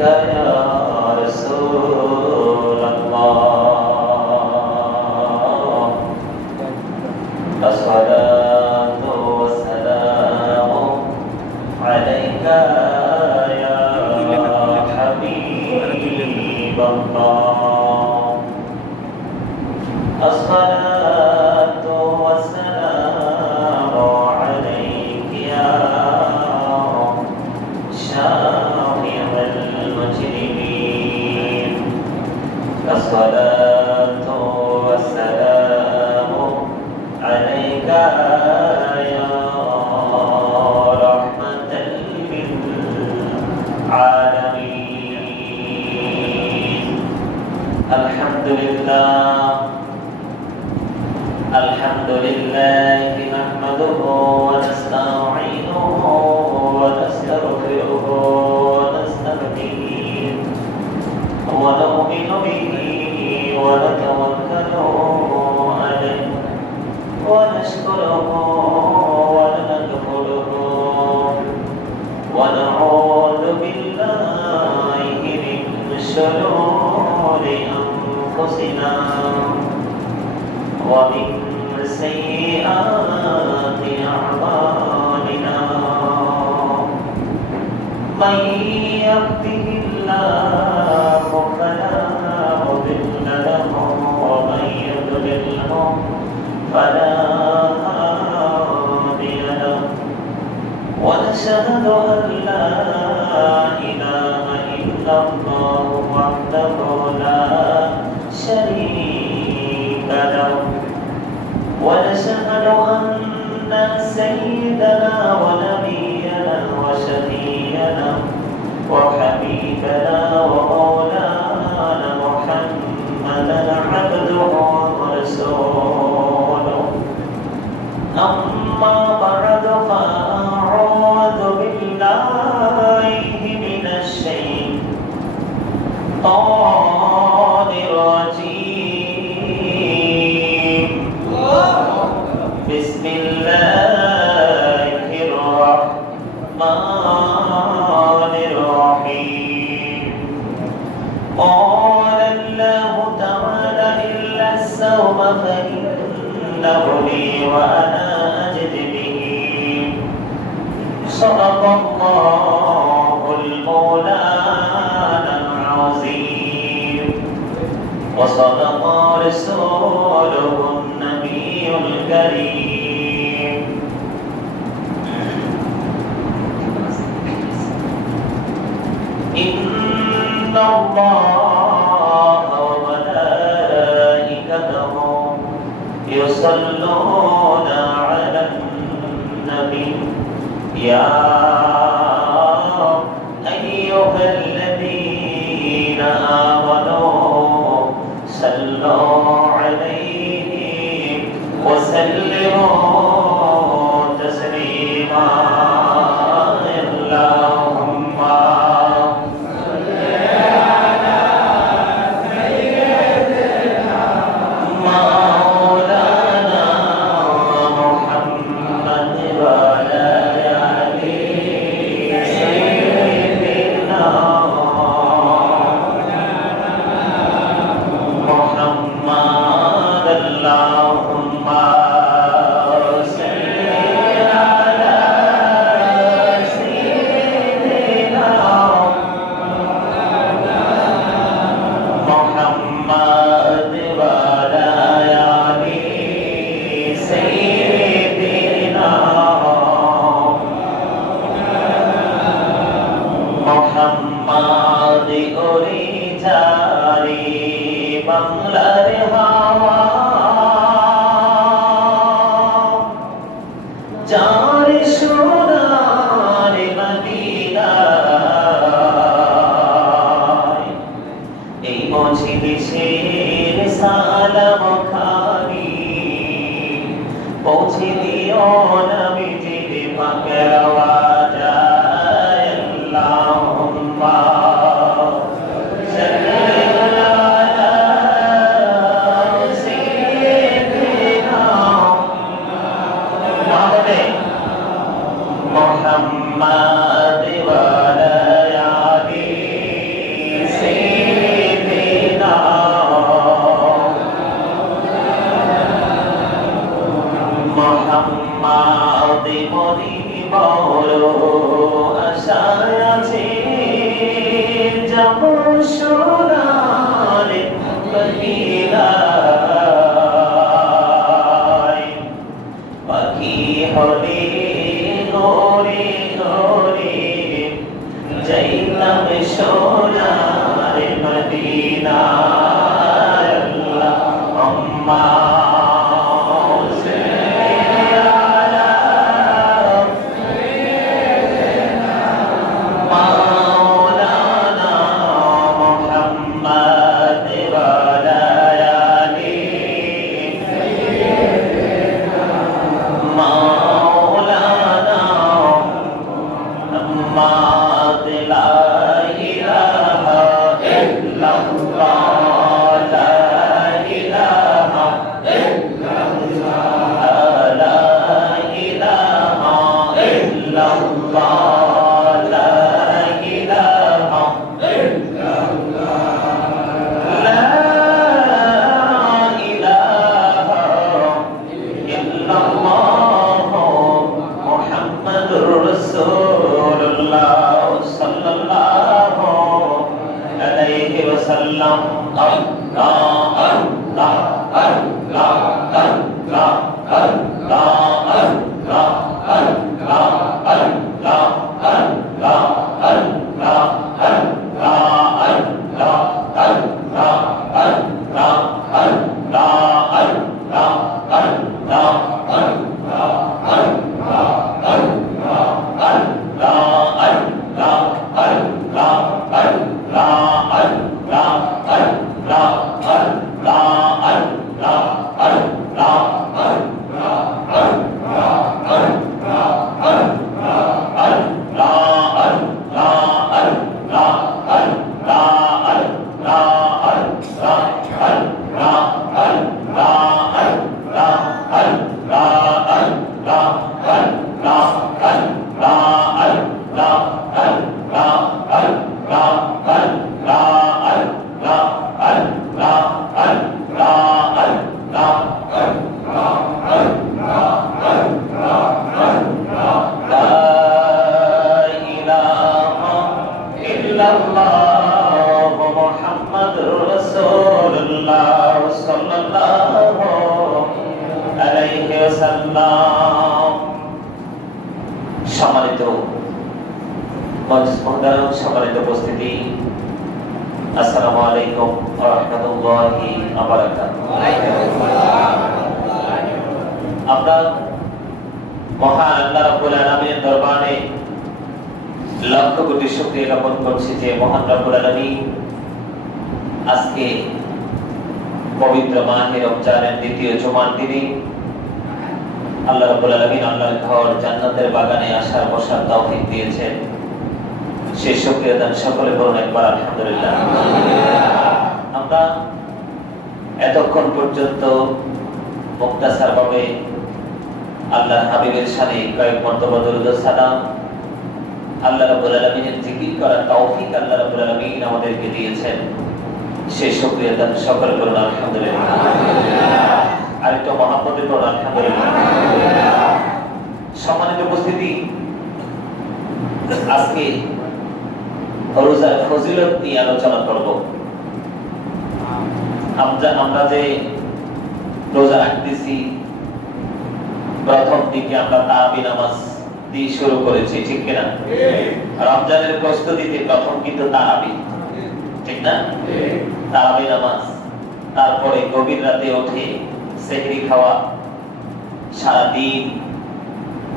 يا رسول الله الصلاة والسلام عليك يا حبيب الله الصلاة والسلام عليك يا شافع المجرمين الصلاة والسلام عليك يا رحمة للعالمين الحمد لله نحمده ونستعينه ونستغفره ونستهديه ونؤمن به ونتوكل عليه ونشكره ونكفره ونعوذ بالله من شرور أنفسنا ومن سيئات أعمالنا من يهده الله فلا مضل له ومن يضلله فلا هادي له ونشهد أن لا إله إلا الله وحده لا شريك له ونشهد أن سيدنا ونبينا وشفيعنا وحبيبنا ومولانا محمدا عبده ورسوله أما بعد فأعوذ بالله من الشيطان الرجيم بسم الله الرحمن الرحيم قال الله تعالى إلا الصوم فإنه لي وأنا أجد به صدق الله المولانا العظيم وصدق رسوله النبي الكريم إن الله وملائكته يصلون على النبي يا أيها الذين آمنوا صلوا عليه وسلموا تسليما اللهم صل على سيدنا مولانا محمد وعلى آله سيدنا محمد اللهم صل على سيدنا محمد وعلى آله سيدنا محمد أريتاري বাংলার হাওয়া যার সোনার মদিনায় এই মজলিসের সালাম খানি পৌঁছে দিও নবীজির পাকের আওয়াজায় আল্লাহুম্মা محمد وعلى آله যাব সোনার মদিনায় পাখি হলে নরে নরে যাইতাম সোনার মদিনায় আল্লাহুম্মা সম্মানিত সম্মানিত উপস্থিতি, আসসালামু আলাইকুম ওয়া রাহমাতুল্লাহি ওয়া বারাকাতুহু। আমরা মহান আল্লাহ রাব্বুল আলামিনের দরবারে লক্ষ কোটি শুকরিয়া জ্ঞাপন করছি যে মহান রাব্বুল আলামিন আজকে পবিত্র মাহে রমজানের দ্বিতীয় জুমার দিনে আল্লাহ রাব্বুল আলামিন আল্লাহর ঘর জান্নাতের বাগানে আসার বসার তৌফিক দিয়েছেন। সেই শুকরিয়া দান সকলে করুন একবার আলহামদুলিল্লাহ। আমরা এতক্ষণ পর্যন্ত মুক্তাসার ভাবে আল্লাহর হাবিবের শানে কয়েক মর্তবা দরুদ ও সালাম, আল্লাহ রাব্বুল আলামিনের জিকির করার তৌফিক আল্লাহ রাব্বুল আলামিন আমাদেরকে দিয়েছেন। সেই শুকরিয়া দান সকলে করুন আলহামদুলিল্লাহ। আরেকটা মহাব্বতের করুন আলহামদুলিল্লাহ। সম্মানিত উপস্থিতি, আজকে রোজার ফজিলত নিয়ে আলোচনা করব। আমরা যে রোজা রাখতেছি, প্রথম দিকে আমরা তারাবি নামাজ দিয়ে শুরু করেছি, ঠিক কিনা? রমজানের প্রস্তুতিতে প্রথম কিন্তু তারাবি, ঠিক না? তারাবি নামাজ, তারপরে গভীর রাতে উঠে সেহরি খাওয়া, সারাদিন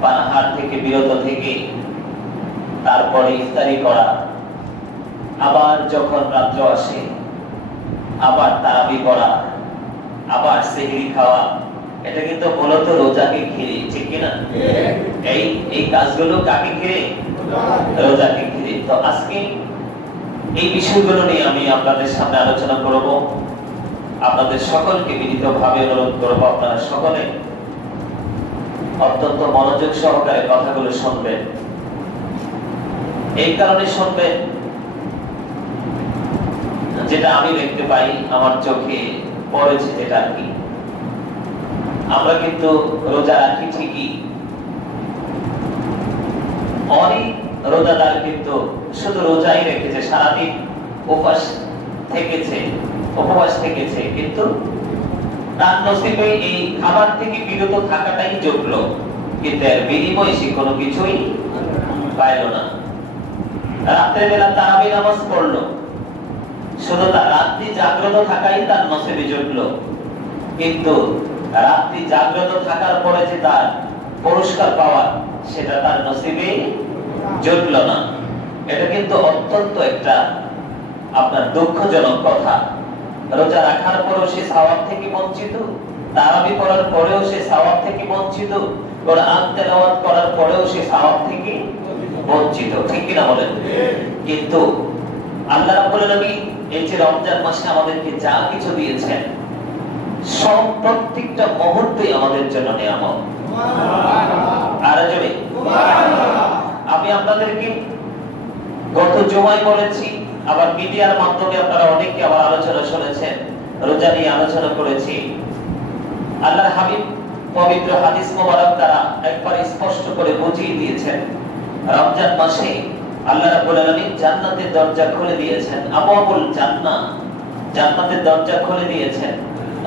পানাহার থেকে বিরত থেকে তারপরে ইফতারি করা, আবার যখন রাত্র আসে আবার তারাবি করা, আবার সেহরি খাওয়া। এটা কিন্তু মূলত রোজাকে ঘিরে, ঠিক কিনা? এই কাজগুলো কাকে ঘিরে? রোজাকে ঘিরে। তো আজকে এই বিষয়গুলো নিয়ে আমি আপনাদের সামনে আলোচনা করব। আপনাদের সকলকে বিনীতভাবে অনুরোধ করব, আপনারা সকলে অত্যন্ত মনোযোগ সহকারে কথাগুলো শুনবেন। এই কারণে শুনবেন, যেটা আমি দেখতে পাই, আমার চোখে পড়েছে যেটা কি, আমরা কিন্তু রোজা রাখি ঠিকই, অনেক রোজাদার কিন্তু শুধু রোজাই রেখেছে, সারাদিন উপবাস থেকেছে, কিন্তু তার নসিবে এই খাবার থেকে বিরত থাকাটাই জুটলো, কিন্তু এর বিনিময়ে সে কোনো কিছুই পাইল না। রাত্রে বেলা তারাবি নামাজ পড়লো, শুধু তার রাত্রি জাগ্রত থাকাই তার নসিবে জুটলো, কিন্তু রাত্রি জাগ্রত থাকার পরে যে তার পুরস্কার পাওয়া, সেটা তার নসিবে জুটলো না। এটা কিন্তু অত্যন্ত একটা আপনার দুঃখজনক কথা। রোজা রাখার পরেও সে সওয়াব থেকে বঞ্চিত, তারাবি পড়ার পরেও সে সওয়াব থেকে বঞ্চিত, কোরআন তেলাওয়াত করার পরেও সে সওয়াব থেকে বঞ্চিত, ঠিক কি না বলেন? কিন্তু আল্লাহ রাব্বুল আলামিন এই যে রমজান মাসে আমাদেরকে যা কিছু দিয়েছেন, সব প্রত্যেকটা মুহূর্তই আমাদের জন্য নিয়ামত। আর জোরে আমি আপনাদেরকে গত জুমায় বলেছি, আবার মিডিয়ার মাধ্যমে আপনারা অনেকে আবার আলোচনা শুনেছেন, রোজা নিয়ে আলোচনা করেছি। আল্লাহর হাবিব পবিত্র হাদিস মোবারক দ্বারা একবার স্পষ্ট করে বুঝিয়ে দিয়েছেন, রমজান মাসে আল্লাহ রাব্বুল আলামিন জান্নাতের দরজা খুলে দিয়েছেন, আবওয়াবুল জান্নাহ, জান্নাতের দরজা খুলে দিয়েছেন,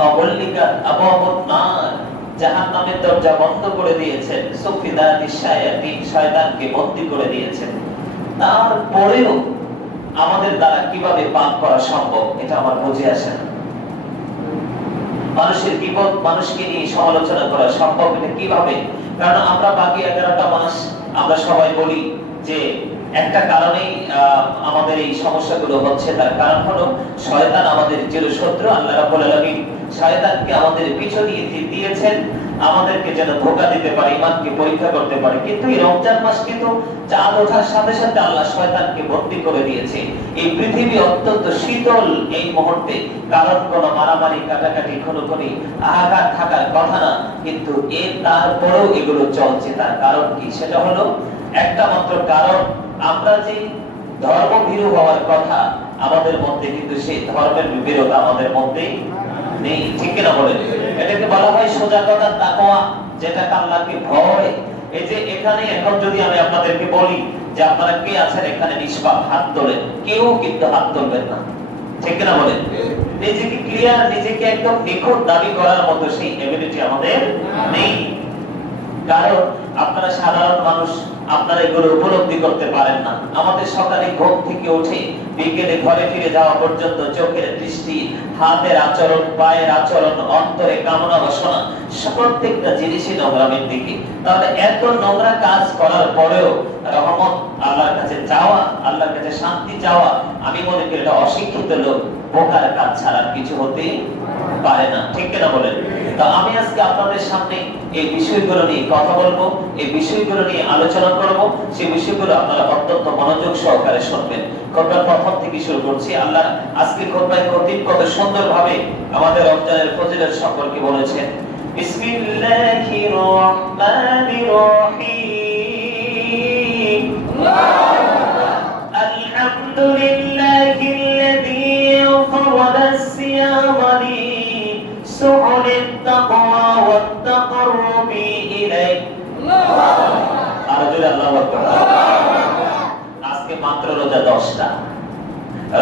অগল্লিকাত আবওয়াবুন নার, জাহান্নামের দরজা বন্ধ করে দিয়েছেন, সুফিদাতিশ শায়াতিন, শয়তানকে বন্দী করে দিয়েছেন। তারপরেও আমাদের দ্বারা কিভাবে পাপ করা সম্ভব, এটা আমার বুঝে আসে না। মানুষের বিপদ মানুষকে নিয়ে সমালোচনা করা সম্ভব, এটা কিভাবে? কারণ আমরা বাকি 11টা মাস আমরা সবাই বলি যে একটা কারণেই আমাদের এই সমস্যাগুলো হচ্ছে, তার কারণ হলো শয়তান আমাদের চিরশত্রু। আল্লাহ রাব্বুল আলামিন শয়তানকে আমাদের পিছু দিয়েছেন আমাদেরকে যেন ধোঁকা দিতে পারে, ইমানকে পরীক্ষা করতে পারে। কিন্তু এই রমজান মাস কিন্তু চাঁদ ওঠার সাথে সাথে আল্লাহ শয়তানকে বন্দী করে দিয়েছে। এই পৃথিবী অত্যন্ত শীতল এই মুহূর্তে, কারণ কোনো মারামারি কাটাকাটি খুনোখুনি আঘাত থাকার কথা না, কিন্তু এর তারপরেও এগুলো চলছে। তার কারণ কি? সেটা হলো একটা মাত্র কারণ, আমরা যে ধর্মভীরু হওয়ার কথা আমাদের মধ্যে, কিন্তু সেই ধর্মের বিরোধ আমাদের মধ্যে নেই, ঠিক কিনা বলেন? এটাকে বলা হয় সজাগতা, তাকওয়া, যেটা আল্লাহকে ভয়। এই যে এখানে এখন যদি আমি আপনাদেরকে বলি যে আপনারা কে আছেন এখানে, নিষ্পাপ হাত তোলেন, কেউ কিন্তু হাত তুলবেন না, ঠিক কিনা বলেন? নিজেকে ক্লিয়ার, নিজেকে একদম নিখুঁত দাবি করার মতো সেই এবিলিটি আমাদের নেই। কারণ আপনারা সাধারণ মানুষ, আপনারা এগুলো উপলব্ধি করতে পারেন না। আমাদের সকালে ঘুম থেকে উঠে বিকেলে ঘরে ফিরে যাওয়া পর্যন্ত চোখের দৃষ্টি, হাতের আচরণ, পায়ের আচরণ, অন্তরে কামনা বাসনা, প্রত্যেকটা জিনিসই নোংরামের দিকে। তাহলে এত নোংরা কাজ করার পরেও রহমত আল্লাহর কাছে চাওয়া, আল্লাহর কাছে শান্তি চাওয়া, আমি মনে করি এটা অশিক্ষিত লোক, বোকার কাজ ছাড়া কিছু হতে পারে না, ঠিক কিনা বলেন? তো আমি আজকে আপনাদের সামনে এই বিষয়গুলো নিয়ে কথা বলবো, এই বিষয়গুলো নিয়ে আলোচনা করব। সেই বিষয়গুলো আপনারা অত্যন্ত মনোযোগ সহকারে শুনবেন। খুতবার প্রথম থেকে শুরু করছি। আল্লাহ আজকে খুতবায় খতিব কত সুন্দরভাবে আমাদের রমজানের ফজিলত সম্পর্কে বলেছেন। বিসমিল্লাহির রহমানির রহিম, আলহামদুলিল্লাহিল্লাযী ফারাদাস সিয়ামা লি সুহুলিত তাকওয়া ওয়াত তাকাররুবি ইলাইহি। আল্লাহু আকবার। আজকে মাত্র রোজা 10টা,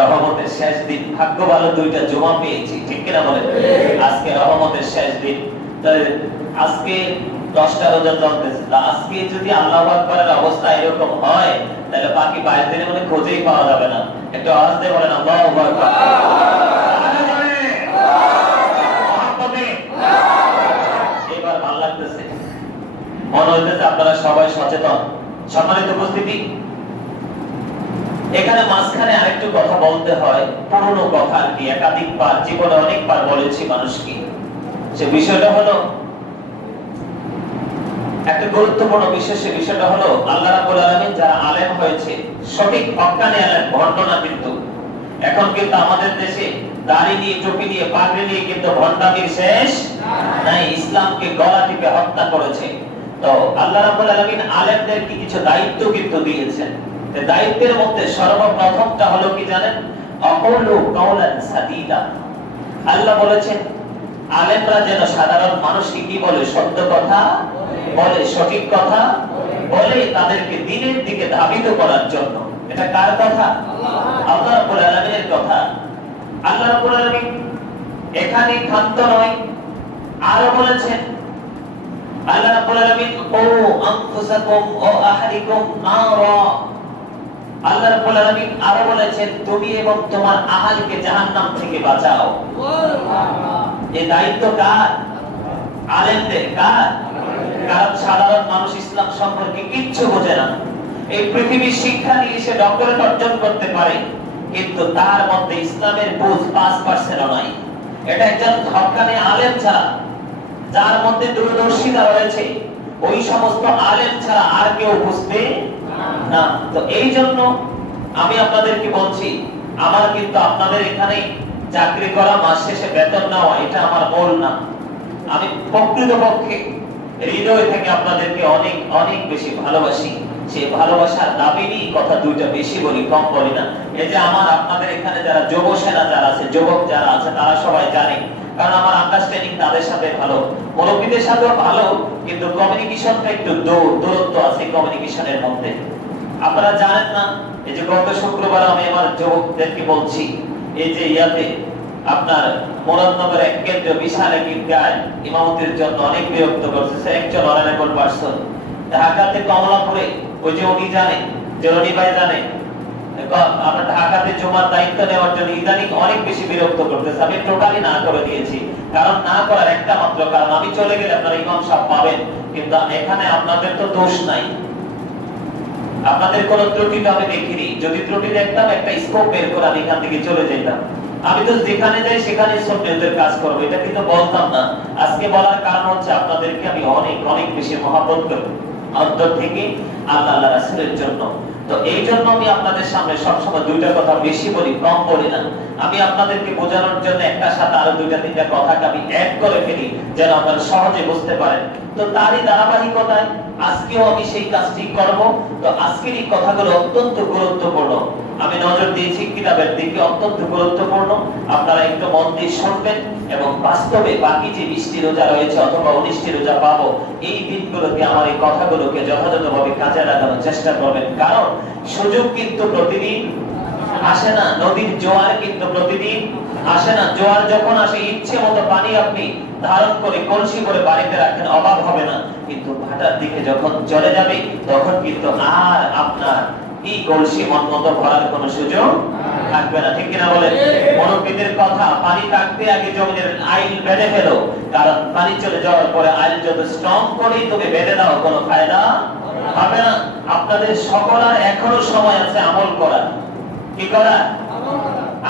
রহমতের শেষ দিন। ভাগ্য ভালো, 2টা জুমা পেয়েছি, ঠিক কিনা বলেন? আজকে রহমতের শেষ দিন। আজকে 10টা রোজা চলতেছে। আজকে যদি আল্লাহু আকবারের অবস্থা এরকম হয়, তাহলে বাকি 22 দিনে মানে খোঁজেই পাওয়া যাবে না। একটু আওয়াজ দিয়ে বলেন আল্লাহু আকবার। এবার ভালো লাগতেছে, মনে হইতেছে আপনারা সবাই সচেতন। সম্মানিত উপস্থিতি, এখানে মাঝখানে আরেকটু কথা বলতে হয়, পুরনো কথা আর কি, একাধিকবার জীবনে অনেকবার বলেছি মানুষকে। সে বিষয়টা হলো একটা গুরুত্বপূর্ণ বিষয়। সে বিষয়টা হলো আল্লাহ রাব্বুল আলামিন যারা আলেম হয়েছে, সঠিক হক্কানি আলেম, ভণ্ড না। কিন্তু এখন কিন্তু আমাদের দেশে দাড়ি নিয়ে, টুপি নিয়ে, পাগড়ি নিয়ে কিন্তু ভণ্ডামির শেষ নাই। ইসলামকে গলা টিপে হত্যা করেছে। তো আল্লাহ রাব্বুল আলামিন আলেমদেরকে কিছু দায়িত্ব কিন্তু দিয়েছেন। এই দায়িত্বের মধ্যে সর্বপ্রথমটা হলো কি জানেন? আকুলু কাওলান সাদীদা। আল্লাহ বলেছেন আলেমরা যেন সাধারণ মানুষকে কি বলে? সত্য কথা বলে, সঠিক কথা বলে, তাদেরকে দ্বীনের দিকে ধাবিত করার জন্য। এটা কার কথা? আল্লাহ রাব্বুল আলামিনের আরো বলেছেন আল্লাহ রাব্বুল আলামিন ও আনফুসাকুম ও আহলিকুম নারা। আল্লাহ রাব্বুল আলামিন আরো বলেছেন তুমি এবং তোমার আহলকে জাহান্নাম থেকে বাঁচাও। এই দায়িত্ব কার? আলেমদের। কার? কারণ সাধারণ মানুষ ইসলাম সম্পর্কে কিচ্ছু বোঝে না। এই পৃথিবীর শিক্ষা নিয়ে সে ডক্টরেট অর্জন করতে পারে, কিন্তু তার মধ্যে ইসলামের বুঝ 5% নাই। এটা একজন হক্কানি আলেম ছাড়া, যার মধ্যে দূরদর্শিতা রয়েছে, ওই সমস্ত আলেম ছাড়া আর কেউ বুঝবে না। তো এই জন্য আমি আপনাদেরকে বলছি, আমার কিন্তু আপনাদের এখানে চাকরি করা, মাস শেষে বেতন নেওয়া, এটা আমার মূল না। আমি প্রকৃতপক্ষে হৃদয় থেকে আপনাদেরকে অনেক অনেক বেশি ভালোবাসি। সেই ভালোবাসার দাবি নিয়ে কথা দুইটা বেশি বলি, কম বলি না। এই যে আমার আপনাদের এখানে যারা যুব সেনা যারা আছে, যুবক যারা আছে, তারা সবাই জানে, কারণ আমার আন্ডারস্ট্যান্ডিং তাদের সাথে ভালো, মুরব্বীদের সাথেও ভালো, কিন্তু কমিউনিকেশনটা একটু দূরত্ব আছে কমিউনিকেশনের মধ্যে। আপনারা জানেন না, এই যে গত শুক্রবার আমি আমার যুবকদেরকে বলছি, এই যে ইয়াতে আপনার মুরাদনগর এক কেন্দ্র বিশাল এক ঈদগায় ইমামতির জন্য অনেক বিরক্ত করতেছে একজন অনারেবল পারসন। ঢাকাতে কমলাপুরে ওই যে উনি জানে, যে রনি ভাই জানে, আমরা ঢাকাতে জুমার দায়িত্ব নেওয়ার জন্য ইদানিং অনেক বেশি বিরক্ত করতেছে। আমি টোটালি না করে দিয়েছি, কারণ না করার একটা মাত্র কারণ, আমি চলে গেলে আপনারা ইমাম সাহেব পাবেন, কিন্তু এখানে আপনাদের তো দোষ নাই, আপনাদের কোন ত্রুটি তো আমি দেখিনি। যদি ত্রুটি দেখতাম একটা স্কোপ বের করে আমি এখান থেকে চলে যেতাম। আমি তো যেখানে যাই সেখানে সুন্নতের কাজ করব, এটা কিন্তু বলতাম না। আজকে বলার কারণ হচ্ছে আপনাদেরকে আমি অনেক অনেক বেশি মহব্বত করি অন্তর থেকে আল্লাহ রাসূলের জন্য। তো এই জন্য আমি আপনাদের সামনে সবসময় দুইটা কথা বেশি বলি, কম বলি না। আমি আপনাদেরকে বোঝানোর জন্য একটা সাথে আরো দুইটা তিনটা কথাকে আমি অ্যাড করে ফেলি, যেন আপনারা সহজে বুঝতে পারেন। তো তারই ধারাবাহিকতায় আজকেও আমি সেই কাজটি করব। তো আজকের এই কথাগুলো অত্যন্ত গুরুত্বপূর্ণ, আমি নজর দিয়েছি কিতাবের দিকে, অত্যন্ত গুরুত্বপূর্ণ। আপনারা একটু মন দিয়ে শুনবেন এবং বাস্তবে বাকি যে 20টি রোজা রয়েছে অথবা 19টি রোজা পাবো, এই দিনগুলোতে আমার এই কথাগুলোকে যথাযথভাবে কাজে লাগানোর চেষ্টা করবেন। কারণ সুযোগ কিন্তু প্রতিদিন আসে না, নদীর জোয়ার কিন্তু প্রতিদিন আসে না। জোয়ার যখন আসে ইচ্ছে মতো পানি আপনি ধারণ করে কলসি করে বাড়িতে রাখেন, অভাব হবে না, কিন্তু ভাটার দিকে যখন চলে যাবে তখন কিন্তু আর আপনার এই কলসি মন মতো ভরার কোনো সুযোগ থাকবে না। ঠিক কিনা বলেন? মুরব্বিদের কথা, পানি থাকতে আগে জমিনের আইল বেঁধে ফেলো, কারণ পানি চলে যাওয়ার পরে আইল যত স্ট্রং করেই তুমি বেঁধে দাও, কোনো ফায়দা হবে না। আপনাদের সকলের এখনো সময় আছে আমল করার। কি করা?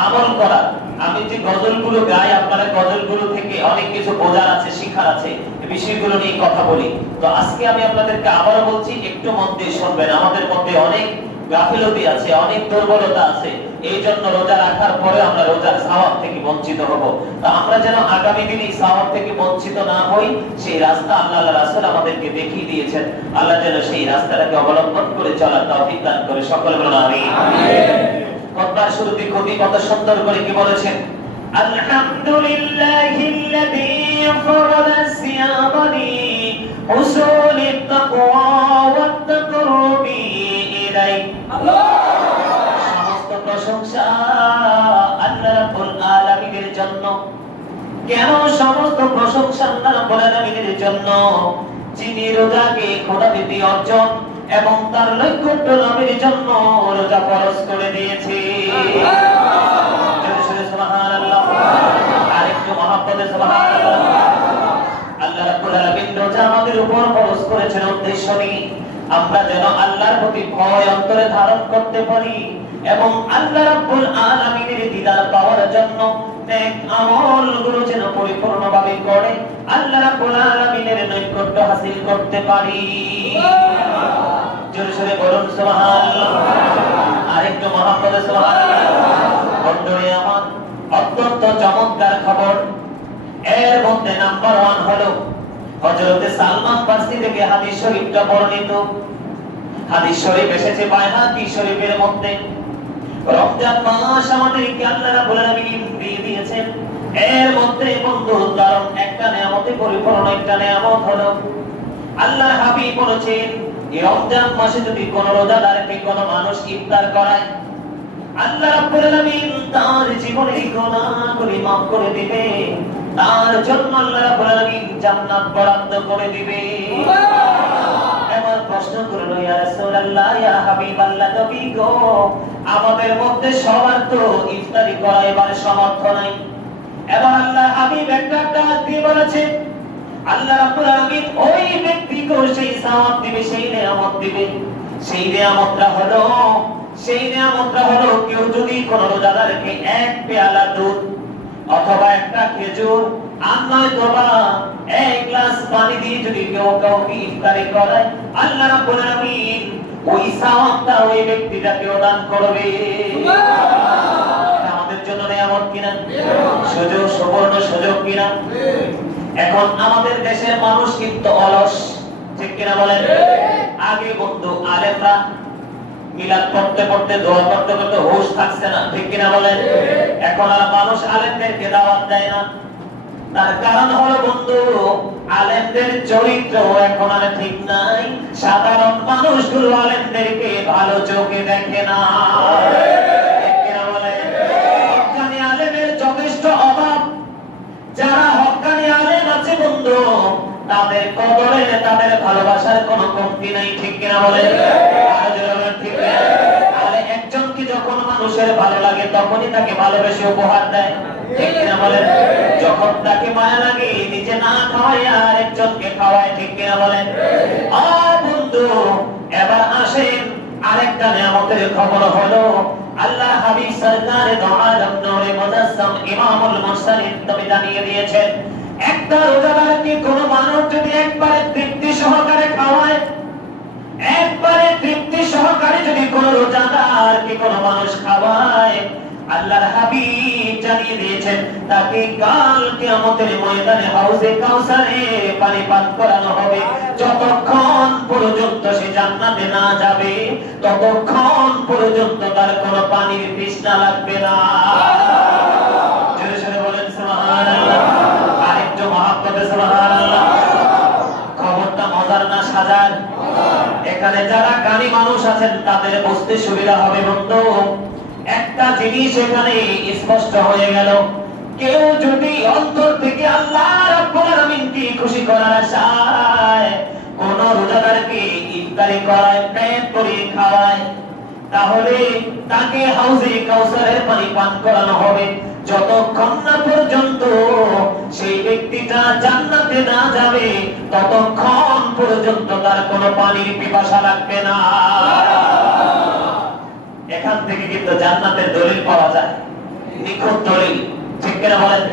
আমল করা। আমি যে গজলগুলো গাই, আপনারা গজলগুলো থেকে অনেক কিছু বোঝার আছে, শিখার আছে, এই বিষয়গুলো নিয়ে কথা বলি। তো আজকে আমি আপনাদেরকে আবারও বলছি, একটু মন দিয়ে শুনবেন। আমাদের মধ্যে অনেক গাফিলতি আছে, অনেক দুর্বলতা আছে, এই জন্য রোজা রাখার পরে আমরা রোজার সওয়াব থেকে বঞ্চিত হব। তো আমরা যেন আগামী দিনে সওয়াব থেকে বঞ্চিত না হই, সেই রাস্তা আল্লাহর রাসূল আমাদেরকে দেখিয়ে দিয়েছেন। আল্লাহ যেন সেই রাস্তাটাকে অবলম্বন করে চলার তৌফিক দান করে। সকলে বলুন আমিন। খুতবার শুরুতে কবি কত সুন্দর করে কি বলেছেন? আলহামদুলিল্লাহিল্লাযী ফারাদা সিয়ামানি হুসুলিত তাকওয়া ওয়াত তাকরুবি ইলাইহি। সমস্ত প্রশংসা আল্লাহ রাব্বুল আলামিনের জন্য। কেন সমস্ত প্রশংসা আল্লাহ রাব্বুল আলামিনের জন্য? যিনি রোজাকে খোদাবৃত্তি অর্জন এবং তার লক্ষ্য লাভের জন্য রোজা ফরজ করে দিয়েছে। সুবহানাল্লাহ। আরেকটু মহব্বতে সুবহানাল্লাহ। আল্লাহ রাব্বুল আলামিন রোজা আমাদের উপর ফরজ করেছেন উদ্দেশ্য নিয়ে আমরা যেন আল্লাহর প্রতি ভয় অন্তরে ধারণ করতে পারি এবং আল্লাহ রাব্বুল আলামিনের দিদার পাওয়ার জন্য নেক আমলগুলো যেন পরিপূর্ণভাবে করে আল্লাহ রাব্বুল আলামিনের নৈকট্য হাসিল করতে পারি। জোরে জোরে বলুন সুবহানাল্লাহ। আরেকটু মহব্বতে সুবহানাল্লাহ। বন্ধুরা আমার, অত্যন্ত চমৎকার খবর। এর মধ্যে নাম্বার 1 হলো হযরতে সালমান ফারসি থেকে হাদিস শরীফটা বর্ণিত। হাদিস শরীফ এসেছে বাইহাকি শরীফের মধ্যে। রমজান মাস আমাদেরকে আল্লাহ রাব্বুল আলামিন দিয়ে দিয়েছেন। এর মধ্যে বন্ধু দারুণ একটা নিয়ামতে পরিপূর্ণ একটা নিয়ামত হলো আল্লাহর হাবিব বলেছেন, এই রমজান মাসে যদি কোন রোজাদারকে কোন মানুষ ইফতার করায়, আল্লাহ রাব্বুল আলামিন তার জীবনের গুনাহগুলি মাফ করে দিবে তার জন্য আল্লাহ রাব্বুল আলামিন জান্নাত বরাদ্দ করে দিবে। এবার প্রশ্ন করলো, ইয়া রাসূলুল্লাহ, ইয়া হাবিবাল্লাহ, নবী গো, আমাদের মধ্যে সবার তো ইফতারি করা এবার সামর্থ্য নাই। এবার আল্লাহ হাবিব একটা ডাক দিয়ে বলেছে, আল্লাহ রাব্বুল আলামিন ওই ব্যক্তিকে সেই সওয়াব দিবে, সেই নিয়ামত দিবে। সেই নিয়ামতটা হলো কেউ যদি কোন রোজাদারকে এক পেয়ালা দুধ অথবা একটা খেজুর আর নয়তো বা এক গ্লাস পানি দিয়ে যদি কেউ কাউকে ইফতারি করায়, আল্লাহ রাব্বুল আলামিন ওই সওয়াবটা ওই ব্যক্তিটাকে দান করবে। আমাদের জন্য নিয়ামত কিনা, সুযোগ, সুবর্ণ সুযোগ কিনা। এখন আমাদের দেশের মানুষ কিন্তু অলস, ঠিক কিনা বলেন? আগে বন্ধু আলেমরা মিলাদ পড়তে পড়তে দোয়া করতে করতে হোশ থাকছে না, ঠিক কিনা বলেন? এখন আর মানুষ আলেমদেরকে দাওয়াত দেয় না। তার কারণ হলো বন্ধু, আলেমদের চরিত্র এখন আর ঠিক নাই। সাধারণ মানুষগুলো আলেমদেরকে ভালো চোখে দেখে না, ঠিক কিনা বলেন? হক্কানি আলেমের যথেষ্ট অভাব। যারা হক্কানি আলেম আছে বন্ধু, তাদের কদরে তাদের ভালোবাসার কোনো কমতি নাই, ঠিক কিনা বলেন? ঠিক না? তাহলে একজনকে যখন মানুষের ভালো লাগে তখনই তাকে ভালোবেসে উপহার দেয়, ঠিক কিনা বলেন? যখন তাকে মায়া লাগে নিজে না খাওয়ায় আর একজনকে খাওয়ায়, ঠিক কিনা বলেন? বন্ধু, এবার আসেন আরেকটা নিয়ামতের খবর হলো, আল্লাহ হাবিব সরকারে দো আলম নূরে মুজাসসাম ইমামুল মুরসালিন তবে জানিয়ে দিয়েছেন, একটা রোজাদারকে কোন মানুষ যদি একবারে তৃপ্তি সহকারে খাওয়ায়, একবারে তৃপ্তি সহকারে যদি কোন রোজাদারকে কোন মানুষ খাওয়ায়, আল্লাহর হাবিব জানিয়ে দিয়েছেন তাকে কাল কিয়ামতের ময়দানে হাউজে কাউসারে পানি পান করানো হবে। যতক্ষণ পর্যন্ত সে জান্নাতে না যাবে ততক্ষণ পর্যন্ত তার কোনো পানির তৃষ্ণা লাগবে না। জোরে জোরে বলেন সুবহানাল্লাহ, আরেকটু মহব্বতে সুবহানাল্লাহ। খবরটা মজার না সাজার? এখানে যারা জ্ঞানী মানুষ আছেন তাদের বুঝতে সুবিধা হবে বন্ধু। একটা জিনিস এখানে স্পষ্ট হয়ে গেল, কেউ যদি অন্তর থেকে আল্লাহ রাব্বুল আলামিনকে খুশি করার আশায় কোন রোজাদারকে ইফতারি করায়, পেট ভরে খাওয়ায়, তাহলে তাকে হাউজে কাউসারের পানি পান করানো হবে। যতক্ষণ না পর্যন্ত সেই ব্যক্তিটা জান্নাতে না যাবে ততক্ষণ পর্যন্ত তার কোনো পানির পিপাসা লাগবে না। এখান থেকে কিন্তু জান্নাতের দলিল পাওয়া যায়, নিখুঁত দলিল, ঠিক কিনা বলেন?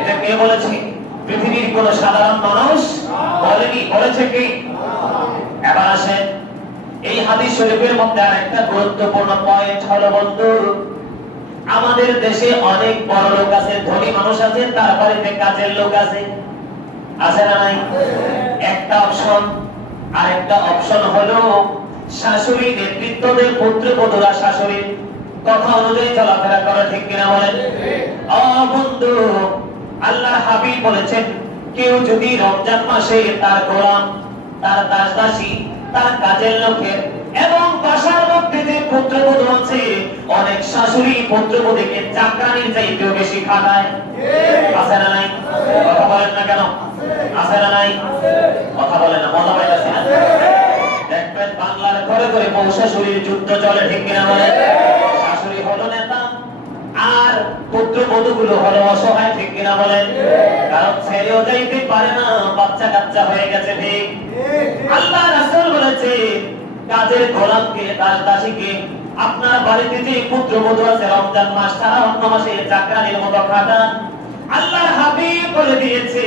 এটা কে বলেছে? পৃথিবীর কোন সাধারণ মানুষ বলেনি, বলেছে কি? এবার আসেন এই হাদিস শরীফের মধ্যে আরেকটা গুরুত্বপূর্ণ পয়েন্ট হলো বন্ধু, আমাদের দেশে অনেক বড় লোক আছে, ধনী মানুষ আছে, তার বাড়িতে কাজের লোক আছে, আছে না নাই? একটা অপশন। আরেকটা অপশন হলো শাশুড়ি নেতৃত্বদের পুত্রবধূরা শাশুড়ির কথা অনুযায়ী চলাফেরা করে, ঠিক কিনা বলেন? বন্ধু, আল্লাহর হাবিব বলেছেন কেউ যদি রমজান মাসে তার গোলাম, তার দাস দাসী, তার কাজের লোকের এবং বাসার মধ্যে যে পুত্রবধূ আছে, অনেক শাশুড়ি পুত্রবধূকে চাকরানির চাইতেও বেশি খাটায়, আছে না নাই? কথা বলেন না কেন? আছে না নাই? কথা বলেন না, মজা পাইতেছে না? দেখবেন বাংলার ঘরে ঘরে বউ শাশুড়ির যুদ্ধ চলে, ঠিক কিনা বলেন? শাশুড়ি হলো নেতা আর পুত্রবধূগুলো হলো অসহায়, ঠিক কিনা বলেন? কারণ ছেড়েও যাইতে পারে না, বাচ্চা কাচ্চা হয়ে গেছে, ঠিক? আল্লাহ রাসূল বলেছে কাজের গোলামকে, দাস দাসীকে আপনার বাড়িতে যে পুত্রবধূ আছে রমজান মাস ছাড়া অন্য মাসে চাকরানির মতো খাটান। আল্লাহর হাবিব বলে দিয়েছে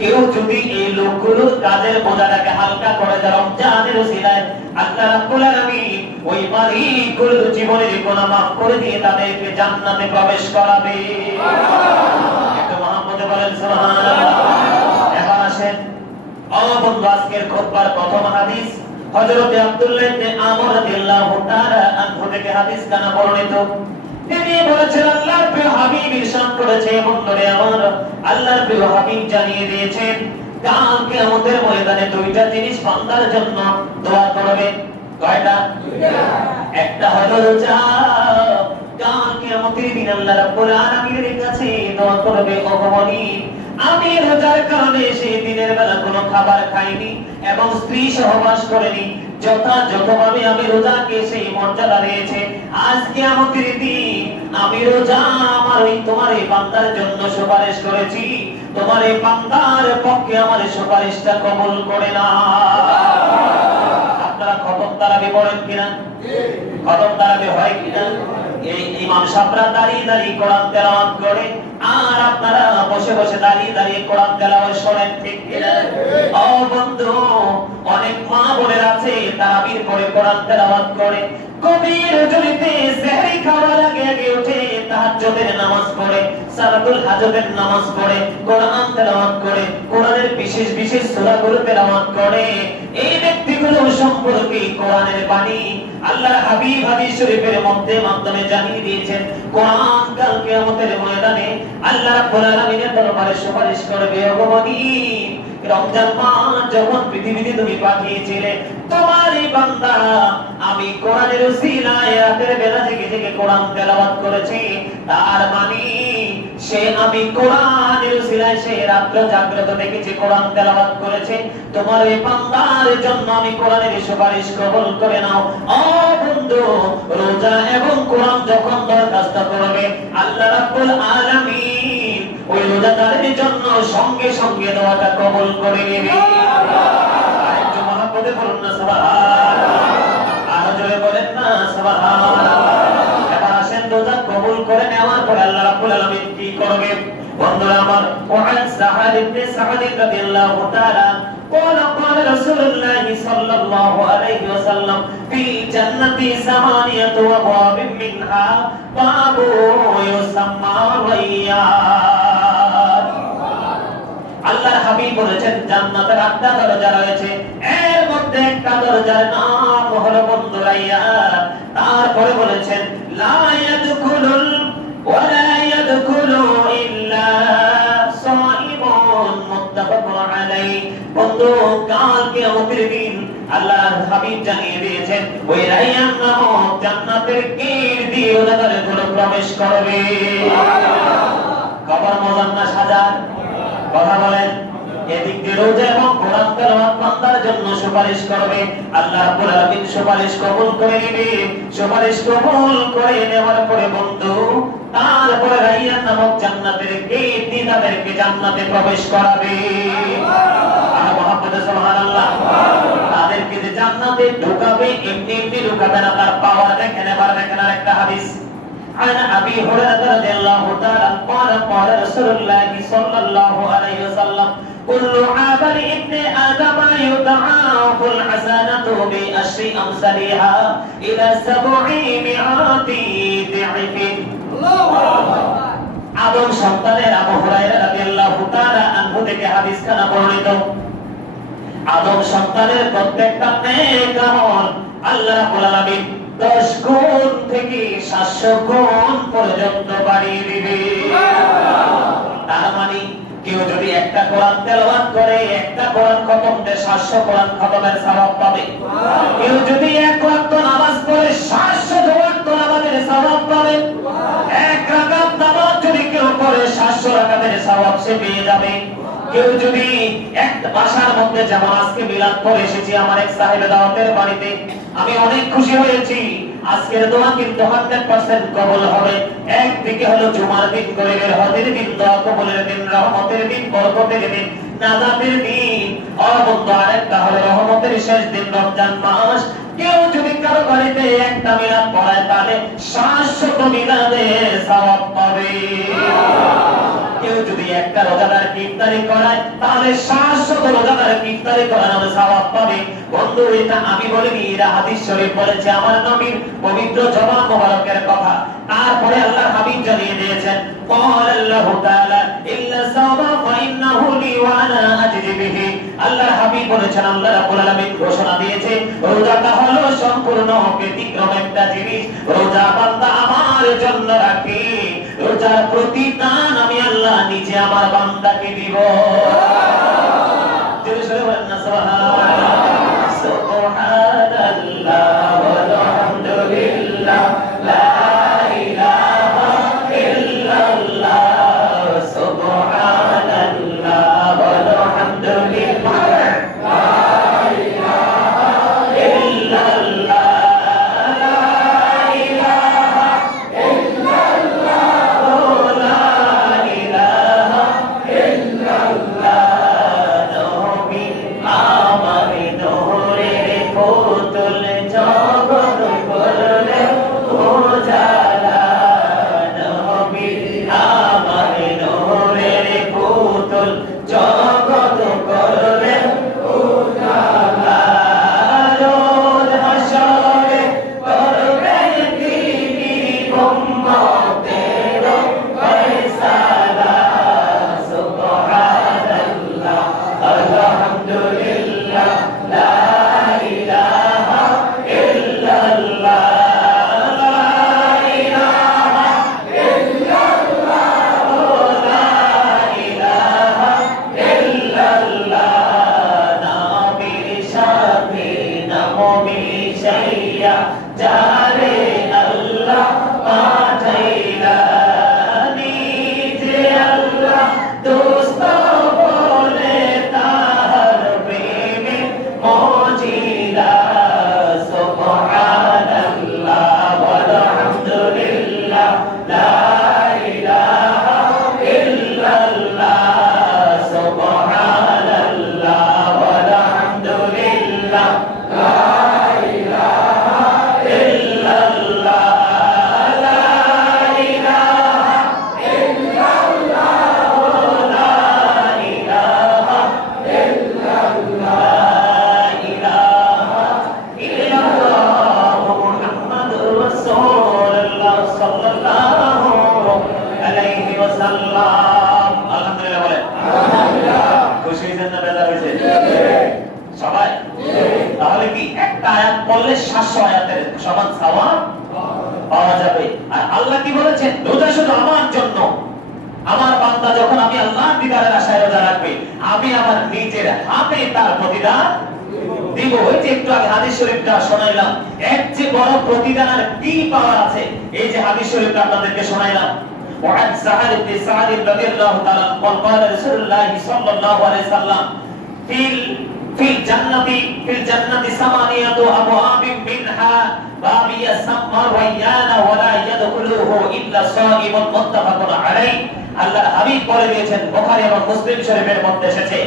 কেউ যদি এই লোকগুলোর কাজের বোঝাটাকে হালকা করে দেয় রমজানের উসিলায়, আল্লাহ রাব্বুল আলামিন ওই মালিকগুলোর জীবনের গুনাহ মাফ করে দিয়ে তাদেরকে জান্নাতে প্রবেশ করাবে। একটু মুহাম্মদে বলেন সুবহানাল্লাহ। এবার আসেন বন্ধু, আজকের খুতবার প্রথম হাদিস হযরত আব্দুল্লাহ ইবনে আমর রাদিয়াল্লাহু তাআলা আনহু থেকে হাদিস কানা বর্ণিত। তিনি বলেছেন আল্লাহর প্রিয় হাবিব ইরশাদ করেছে, বন্ধুরে আমার, আল্লাহর প্রিয় হাবিব জানিয়ে দিয়েছেন কাল কিয়ামতের ময়দানে দুইটা জিনিস বান্দার জন্য দোয়া করবে। কয়টা? একটা হলো রোজা। কাল কিয়ামত কিয়ামতের দিন আল্লাহ রাব্বুল আলামিনের কাছে দোয়া করবে, ও মালিক, আমি রোজার কারণে সেই দিনের বেলা কোনো খাবার খাইনি এবং স্ত্রী সহবাস করিনি, যথাযথভাবে আমি রোজাকে সেই মর্যাদা দিয়েছে। আজকে আমাদের দিন আমি রোজা আমার ওই তোমার এই বান্দার জন্য সুপারিশ করেছি, তোমার এই বান্দার পক্ষে আমার সুপারিশটা কবুল করে না। আপনারা খতম তারাবি পড়েন কিনা? খতম তারাবি হয় কিনা? এই ইমাম সাহেবরা দাঁড়িয়ে দাঁড়িয়ে কোরআন তেলাওয়াত করে, আর আপনারা বসে বসে দাঁড়িয়ে দাঁড়িয়ে কোরআন তেলাওয়াত শোনেন, ঠিক কিনা? ও বন্ধু, অনেক মা বোনেরা আছে তারাবির পরে কোরআন তেলাওয়াত করে, কবির রজনীতে সেহরি খাওয়ার আগে আগে উঠে তাহাজ্জুদের নামাজ পড়ে, সালাতুল হাজতের নামাজ পড়ে, কোরআন তেলাওয়াত করে, কোরআনের বিশেষ বিশেষ সূরাগুলো তেলাওয়াত করে। এই ব্যক্তিগুলো সম্পর্কে কোরআনের বাণী আল্লাহর হাবিব হাদিস শরীফের মাধ্যমে জানিয়ে দিয়েছেন, কোরআন কাল কিয়ামতের ময়দানে আল্লাহ রাব্বুল আলামিনের দরবারে সুপারিশ করবে, ও মালিক, রমজান মাস যখন পৃথিবীতে তুমি পাঠিয়েছিলে তোমার এই বান্দা আমি কোরআনের উসিলায় রাতের বেলা জেগে জেগে কোরআন তেলাওয়াত করেছি, তার মানে সে আমি কোরআনের উসিলায় সে রাত্র জাগ্রত দেখেছি কোরআন তেলাওয়াত করেছে, তোমার এই বান্দার জন্য আমি কোরআনের সুপারিশ কবুল করে নাও। ও বন্ধু, রোজা এবং কোরআন যখন দরখাস্ত করবে আল্লাহ রাব্বুল আলামিন ওই রোজাদারের জন্য সঙ্গে সঙ্গে দোয়াটা কবুল করে নেবে। আরেকটু মহব্বতে বলুন না সুবহানাল্লাহ, আর জোরে বলেন না সুবহানাল্লাহ। এবার আসেন, রোজা কবুল করে নেওয়ার পর আল্লাহ রাব্বুল আলামিন কি করবে? বন্ধুরা আমার, ওয়ান সাহাদ ইবনে সাদ রাদিয়াল্লাহু তাআলা قال قال رسول الله صلى الله عليه وسلم في الجنة ثمانية أبواب منها باب يسمى ريان। আল্লাহর হাবিব বলেছেন জান্নাতের 8টা দরজা রয়েছে, এর মধ্যে একটা দরজার নাম হলো বন্ধু রাইয়ান। তারপরে বলেছেন লা ইয়াদখুলুল ওয়া লা ইয়াদখুলু ইল্লা সাইমুন, মুত্তাফাকুন আলাইহি। বন্ধু, কাল কিয়ামতের দিন আল্লাহর হাবিব জানিয়ে দিয়েছেন ওই রাইয়ান নামক জান্নাতের গেট দিয়ে ওদের গুলো প্রবেশ করবে। কবর মজান না সাজান? কথা বলেন। এদিক দিয়ে রোজা এবং কোরআন তেলাওয়াত বান্দার জন্য সুপারিশ করবে, আল্লাহ রাব্বুল আলামিন সুপারিশ কবুল করে নেবে। সুপারিশ কবুল করে নেওয়ার পরে বন্ধু তারপরে রাইয়ান নামক জান্নাতের গেট দিয়ে তাদেরকে জান্নাতে প্রবেশ করাবে। আর মুহাম্মদ সুবহানাল্লাহ, তাদেরকে যে জান্নাতে ঢোকাবে এমনি এমনি ঢোকাবে না, তার পাওয়ার দেখেন। এবার দেখেন আরেকটা হাদিস, عن أبي هريرة رضي الله تعالى قال قال رسول الله صلى الله عليه وسلم كل عمل ابن آدم يضاعف الحسنة بعشر أمثالها إلى 700 ضعف। আদম সন্তানের আবু হুরায়রা রাদিয়াল্লাহু তাআলা আনহু থেকে হাদিস খানা বর্ণিত, আদম সন্তানের প্রত্যেকটা নেক আমল আল্লাহ রাব্বুল আলামিন 10 গুণ থেকে 700 গুণ পর্যন্ত বাড়িয়ে দিবে। তার মানে কেউ যদি একটা কোরআন তেলাওয়াত করে, একটা কোরআন খতম করে 700 কোরআন খতমের সওয়াব পাবে। কেউ যদি এক ওয়াক্ত নামাজ পড়ে 700 ওয়াক্ত নামাজের সওয়াব পাবে। এক রাকাত নামাজ যদি কেউ পড়ে 700 রাকাতের সওয়াব সে পেয়ে যাবে। কেউ যদি এক বাসার মধ্যে, যেমন আজকে মিলাদ পড়ে এসেছি আমার এক সাহেবের দাওয়াতের বাড়িতে, আমি অনেক খুশি হয়েছি। আজকের দোয়া কিন্তু 100% কবুল হবে। একদিকে হলো জুমার দিন, গরিবের হজের দিন, দোয়া কবুলের দিন, রহমতের দিন, বরকতের দিন, নাজাতের দিন। অবন্ধ আরেকটা হলো রহমতের শেষ দিন, রমজান মাস। কেউ যদি কারো বাড়িতে একটা মিলাদ পড়ায় তাহলে 700 মিলাদের সওয়াব পাবে। কেউ যদি একটা রোজাদার ইফতারি করায় তাহলে 700 রোজাদার ইফতারি করানোর সওয়াব পাবে। বন্ধু, এটা আমি বলিনি, এটা হাদিস শরীফ বলেছে আমার নবীর পবিত্র জবান মোবারকের কথা। তারপরে আল্লাহর হাবিব জানিয়ে দিয়েছেন قال الله تعالى إلا الصوم فإنه لي وأنا أجزي به। আল্লাহর হাবিব বলেছেন, আল্লাহ রাব্বুল আলামিন ঘোষণা দিয়েছে রোজাটা হলো সম্পূর্ণ ব্যতিক্রম একটা জিনিস। রোজা বান্দা আমার জন্য রাখে, রোজার প্রতিদান আমি আল্লাহ নিজে আমার বান্দাকে দিব। জোরে জোরে বলেন না সুবহানাল্লাহ। সুবহানাল্লাহ ওয়া আলহামদুলিল্লাহ লা ইলাহা ওয়াসাল্লাম। আলহামদুলিল্লাহ বলেন। খুশি হয়েছেন না বেজার হয়েছেন সবাই? তাহলে কি একটা আয়াত পড়লে 700 আয়াতের সমান সওয়াব পাওয়া যাবে। আর আল্লাহ কি বলেছেন? রোজা শুধু আমার জন্য। আমার বান্দা যখন আমি আল্লাহর দিদারের আশায় রোজা রাখবে, আমি আমার নিজের হাতে তার প্রতিদান দিব। ওই যে একটু আগে হাদিস শরীফটা শোনাইলাম, এর যে বড় প্রতিদান আর কি পাওয়ার আছে, এই যে হাদিস শরীফটা আপনাদেরকে শোনাইলাম। وعن سعد بن سعد رضي الله تعالى عنه قال رسول الله صلى الله عليه وسلم في الجنة ثمانية أبواب منها باب يسمى ريان ولا يدخله إلا صائم متفق عليه। আল্লাহ হাবিব বলে দিয়েছেন, বুখারী এবং মুসলিম শরীফের মধ্যে এসেছে,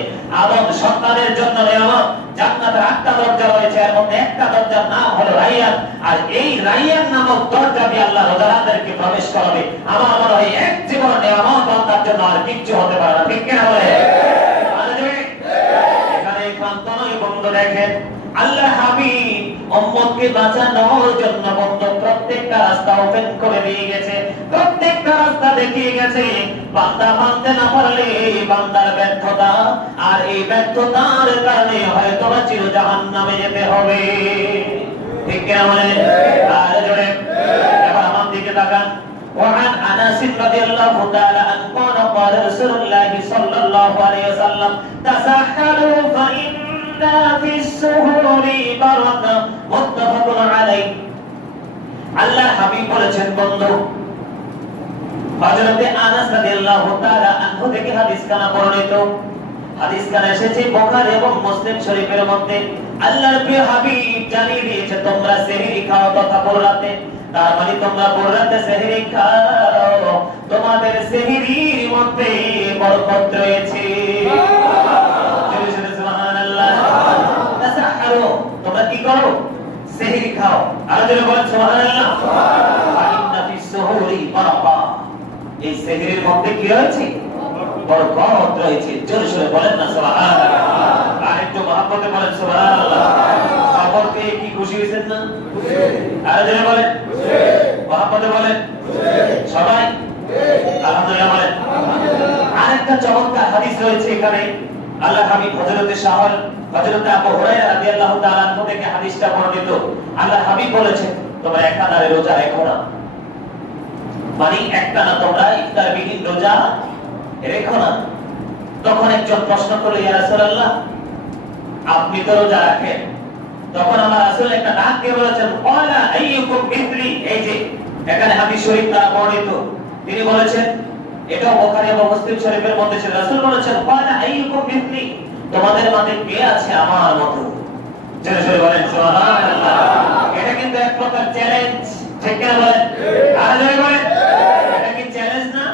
আদম সন্তানের জন্য নিয়ামত জান্নাতের 8টা দরজা রয়েছে, এর মধ্যে একটা দরজার নাম হলো রাইয়ান। আর এই রাইয়ান নামক দরজা দিয়ে আল্লাহ রোজাদারদেরকে প্রবেশ করাবে। আমার মনে হয় এক জীবন নিয়ামত বান্দার জন্য আর কিচ্ছু হতে পারে না, ঠিক কিনা বলে? এখানে ক্লান্ত নয় বন্ধু, দেখেন আল্লাহ হাবিব উম্মতকে বাঁচানোর জন্য বন্ধু প্রত্যেকটা রাস্তা ওপেন করে দিয়ে গেছে, প্রত্যেকটা রাস্তা দেখিয়ে গেছে। বান্দা মানতে না পারলে বান্দার ব্যর্থতা, আর এই ব্যর্থতার কারণে হয়তো চির জাহান্নামে যেতে হবে, ঠিক কিনা বলেন? আর জোরে এবার আমার দিকে তাকান। وعن انس رضي الله تعالى عنه قال قال رسول الله صلى الله عليه وسلم تسحروا فإن في السحور بركة متفق عليه। আল্লাহ হাবিব বলেছেন বন্ধু, হযরতে আনাস রাদিয়াল্লাহু তাআলা আনহু থেকে হাদিস খানা বর্ণিত। হাদিস খানা এসেছে বুখারী এবং মুসলিম শরীফের মধ্যে। আল্লাহর প্রিয় হাবিব জানিয়ে দিয়েছে, তোমরা সেহরি খাও তথা ভোর রাতে, তার মানে তোমরা ভোর রাতে সেহরি খাও, তোমাদের সেহরির মধ্যে বরকত রয়েছে। সুবহানাল্লাহ। তাসাহহারু, তোমরা কি করো? সেহরি খাও। আর যদি বলেন সুবহানাল্লাহ, ইন্না ফিস সুহুরি বারাকা, এই সেহরির মধ্যে কি রয়েছে? বরকত রয়েছে। জোরে জোরে বলেন না সুবহানাল্লাহ। আর একটু মহব্বতে বলেন সুবহানাল্লাহ। খবর পেয়ে কি খুশি হয়েছেন না? আর যদি বলেন মহব্বতে বলেন সবাই আলহামদুলিল্লাহ বলেন। আরেকটা চমৎকার হাদিস রয়েছে এখানে। আল্লাহ হাবিব হযরত আবু হুরায়রা রাদিয়াল্লাহু তাআলা আনহু থেকে হাদিসটা বর্ণিত। আল্লাহ হাবিব বলেছেন, তোমরা একটানা রোজা রেখো না, মানে একটানা তোমরা ইফতার বিহীন রোজা রেখো না। তখন একজন প্রশ্ন করল, ইয়া রাসূলুল্লাহ, আপনি তো রোজা রাখেন। তখন আমার রাসূল একটা ডাক দিয়ে বলেছেন, ক্বালা আইয়ুকুম মিথলি। এই যে এখানে হাদিস শরীফ দ্বারা বর্ণিত, তিনি বলেছেন, এটা বুখারী এবং মুসলিম শরীফের মধ্যে ছিল। রাসূল বলেছেন, ক্বালা আইয়ুকুম মিথলি, তোমাদের মধ্যে কে আছে আমার মতো? জোরে জোরে বলেন সুবহানাল্লাহ। এটা কিন্তু এক প্রকার চ্যালেঞ্জ, ঠিক কিনা বলেন? আর জোরে বলেন, এটা কি চ্যালেঞ্জ না?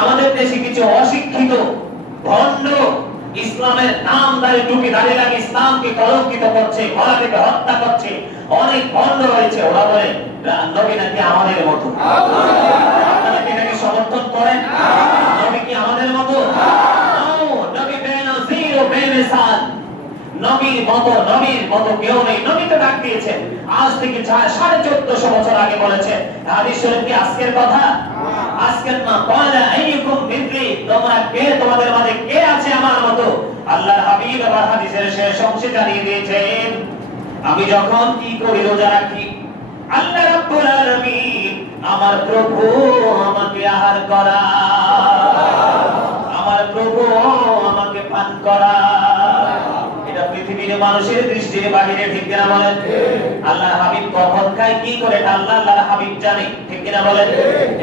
আমাদের দেশে কিছু অশিক্ষিত ভণ্ড ইসলামের নামদারি টুপি দাঁড়িয়ে লাগে ইসলামকে কলঙ্কিত করছে, গলা থেকে হত্যা করছে। অনেক ভণ্ড রয়েছে, ওরা বলে নবী নাকি আমাদের মতো। আপনারা কি এটাকে সমর্থন করেন? নবী কি আমাদের মতো? নবী বেনজির ও বেমিসাল, নবীর মতো কেউ নেই। নবী তো ডাক দিয়েছেন আজ থেকে 1450 বছর আগে বলেছেন। হাদিস শরীফ কি আজকের কথা? আজকের না। ক্বালা আইয়ুকুম মিথলি, তোমরা কে, তোমাদের মধ্যে কে আছে আমার মতো? আল্লাহর হাবিব আবার হাদিসের শেষ অংশে জানিয়ে দিয়েছেন, আমি যখন কি করি, রোজা রাখি, আল্লাহ রাব্বুল আলামিন আমার প্রভু আমাকে আহার করা, আমার প্রভু আমাকে পান করা। এটা পৃথিবীর মানুষের দৃষ্টির বাইরে, ঠিক কিনা বলেন? আল্লাহর হাবিব কখন খায়, কি করে, আল্লাহর হাবিব জানে, ঠিক কিনা বলেন?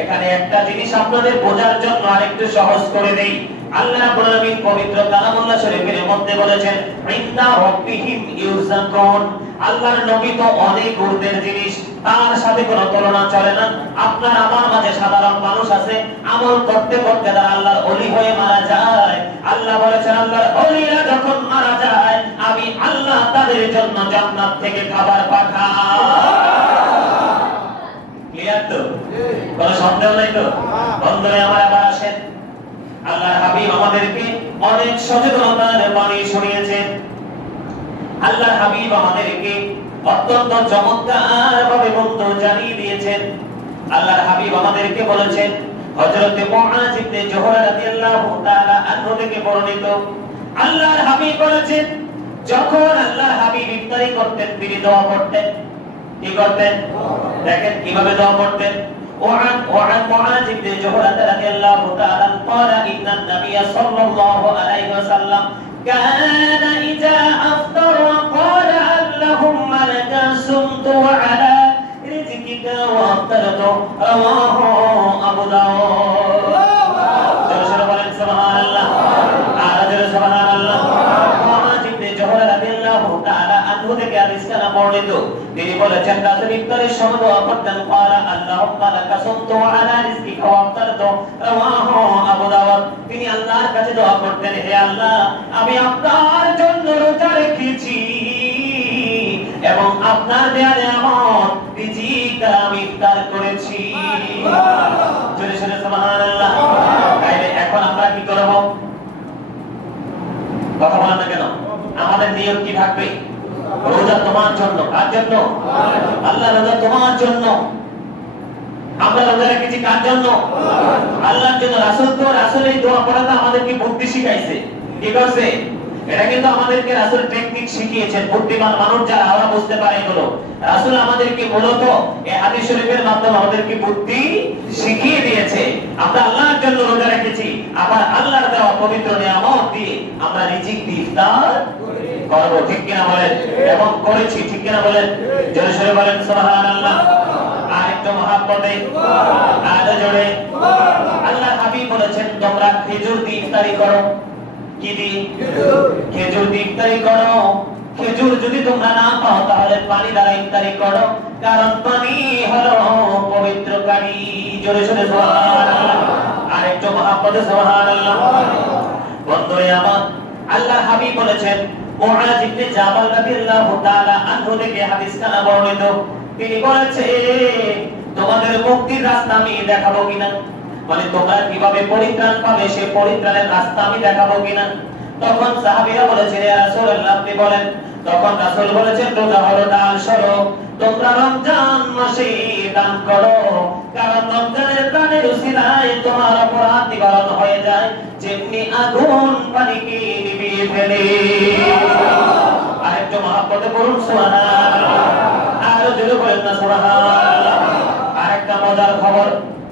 এখানে একটা জিনিস আপনাদের বোঝার জন্য আরেকটু সহজ করে দেই। আল্লাহ রাব্বুল আলামিন পবিত্র কালামুল্লাহ শরীফের মধ্যে বলেছেন, ইন্না রাব্বিহিম ইউযাকুন, আল্লাহর নবী তো অনেক ঊর্ধ্বের জিনিস, তার সাথে কোনো তুলনা চলে না। আপনার আমার মাঝে সাধারণ মানুষ আছে, আমল করতে করতে তারা আল্লাহর ওলি হয়ে মারা যায়। আল্লাহ বলেছেন, আল্লাহর ওলিরা যখন মারা যায়, আমি আল্লাহ তাদের জন্য জান্নাত থেকে খাবার পাঠাই। ক্লিয়ার তো? কোনো সন্দেহ নাই তো? বন্ধুরা আমার, আবার আসেন, আল্লাহর হাবিব আমাদেরকে অনেক সচেতনতার বাণী শুনিয়েছেন। আল্লাহর হাবিব আমাদেরকে অত্যন্ত চমৎকার ভাবে বন্ধু জানিয়ে দিয়েছেন। আল্লাহর হাবিব আমাদেরকে বলেছেন, হযরত মুআজ ইবনে জোহরা রাদিয়াল্লাহু তাআলা আনহু থেকে বর্ণিত, আল্লাহর হাবিব বলেছেন, যখন আল্লাহর হাবিব ইফতারি করতেন তিনি দোয়া করতেন। কি করতেন? দেখেন কিভাবে দোয়া করতেন। وعن معاذ بن جهرة رضي الله تعالى قال إن النبي صلى الله عليه وسلم كان إذا أفطر قال اللهم لك صمت وعلى رزقك وأفطرت رواه أبو داود سبحان الله سبحان الله معاذ بن جهرة رضي الله تعالى عنه থেকে হাদিস কানা বর্ণিত, তিনি বলেছেন রাসূল ইফতারের সময় দোয়া করতেন, ক্বালা আল্লাহুম্মা লাকা সুমতু ওয়া আলা রিজকিকা ওয়া আফতারতু রাওয়াহু আবু দাউদ। তিনি আল্লাহর কাছে দোয়া করতেন, হে আল্লাহ আমি আপনার জন্য রোজা রেখেছি এবং আপনার দেয়া নিয়ামত রিজিক দ্বারা আমি ইফতার করেছি। জোরে জোরে সুবহানাল্লাহ। তাইলে এখন আমরা কি করব? কথা বলেন না কেন? আমাদের নিয়ত কি থাকবে? রোজা তোমার জন্য। কার জন্য? আল্লাহ। রোজা তোমার জন্য। আমরা রোজা রেখেছি কার জন্য? আল্লাহর জন্য। রাসূল তো রাসূলের দোয়া পড়াটা আমাদেরকে বুদ্ধি শিখাইছে। কি করছে? এটা কিন্তু আমাদেরকে রাসূল টেকনিক শিখিয়েছেন। বুদ্ধিমান মানুষ যারা ওরা বুঝতে পারে এগুলো। রাসূল আমাদেরকে মূলত এই হাদিস শরীফের মাধ্যমে আমাদেরকে বুদ্ধি শিখিয়ে দিয়েছে। আমরা আল্লাহর জন্য রোজা রেখেছি, আবার আল্লাহর দেওয়া পবিত্র নিয়ামত দিয়ে আমরা রিজিক দিয়ে ইফতার করব। ঠিক কিনা বলেন? এবং করেছি। ঠিক কিনা বলেন? জোরে সোরে বলেন সুবহানাল্লাহ। আরেকটু মহব্বতে আরো জোরে। আল্লাহর হাবিব বলেছেন তোমরা খেজুর দিয়ে ইফতারি করো। কি দিয়ে? খেজুর দিয়ে ইফতারি করো। খেজুর যদি তোমরা না পাও তাহলে পানি দ্বারা ইফতারি করো, কারণ পানি হলো পবিত্রকারী। জোরে সোরে সুবহানাল্লাহ। আরেকটু মহব্বতে সুবহানাল্লাহ। বন্ধুরা আমার, আল্লাহর হাবিব বলেছেন মুআজ ইবনে জাবাল রাদিয়াল্লাহু তাআলা আনহু থেকে হাদিস কানা বর্ণিত, তিনি বলেছেন তোমাদের মুক্তির রাস্তা আমি দেখাবো কিনা, মানে তোমরা কিভাবে পরিত্রাণ পাবে সে পরিত্রাণের রাস্তা আমি দেখাবো কিনা। তখন সাহাবীরা বলেছেন ইয়া রাসূলুল্লাহ আপনি বলেন। তখন রাসূল বলেছেন রোজা হলো দান স্বরূপ, তোমরা রমজান মাসে দান করো, কারণ রমজানের প্রাণের উসিলায় তোমার অপরাধ নিবারণ হয়ে যায়, যেমনি আগুন পানিকে নিভিয়ে ফেলে। আরেকটু মহব্বতে বলুন সুবহানাল্লাহ। আরো জোরে বলেন না সুবহানাল্লাহ। আরেকটা মজার খবর,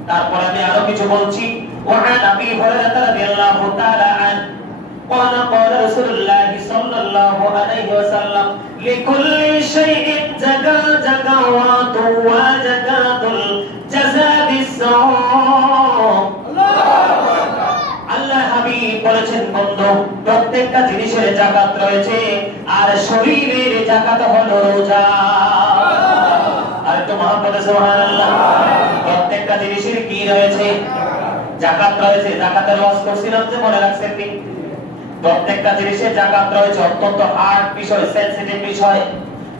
তারপরে আমি আরো কিছু বলছি। ওয়ান আবি হুরায়রা রাদিয়াল্লাহু তাআলা আন قال قال رسول الله صلى الله عليه وسلم لكل شيء زكاة وزكاة الجزاء بالصوم। আল্লাহ হাবিব বলেছেন বন্ধু প্রত্যেকটা জিনিসের যাকাত রয়েছে, আর শরীরের যাকাত হলো রোজা। আর তো মুহাম্মদ সুবহানাল্লাহ। প্রত্যেকটা জিনিসের কি রয়েছে? যাকাত রয়েছে। যাকাতের ওয়াজ করছিলাম যে মনে রাখছেন নি? প্রত্যেকটা জিনিসের যাকাত রয়েছে। অত্যন্ত হার্ড বিষয়, সেনসিটিভ বিষয়।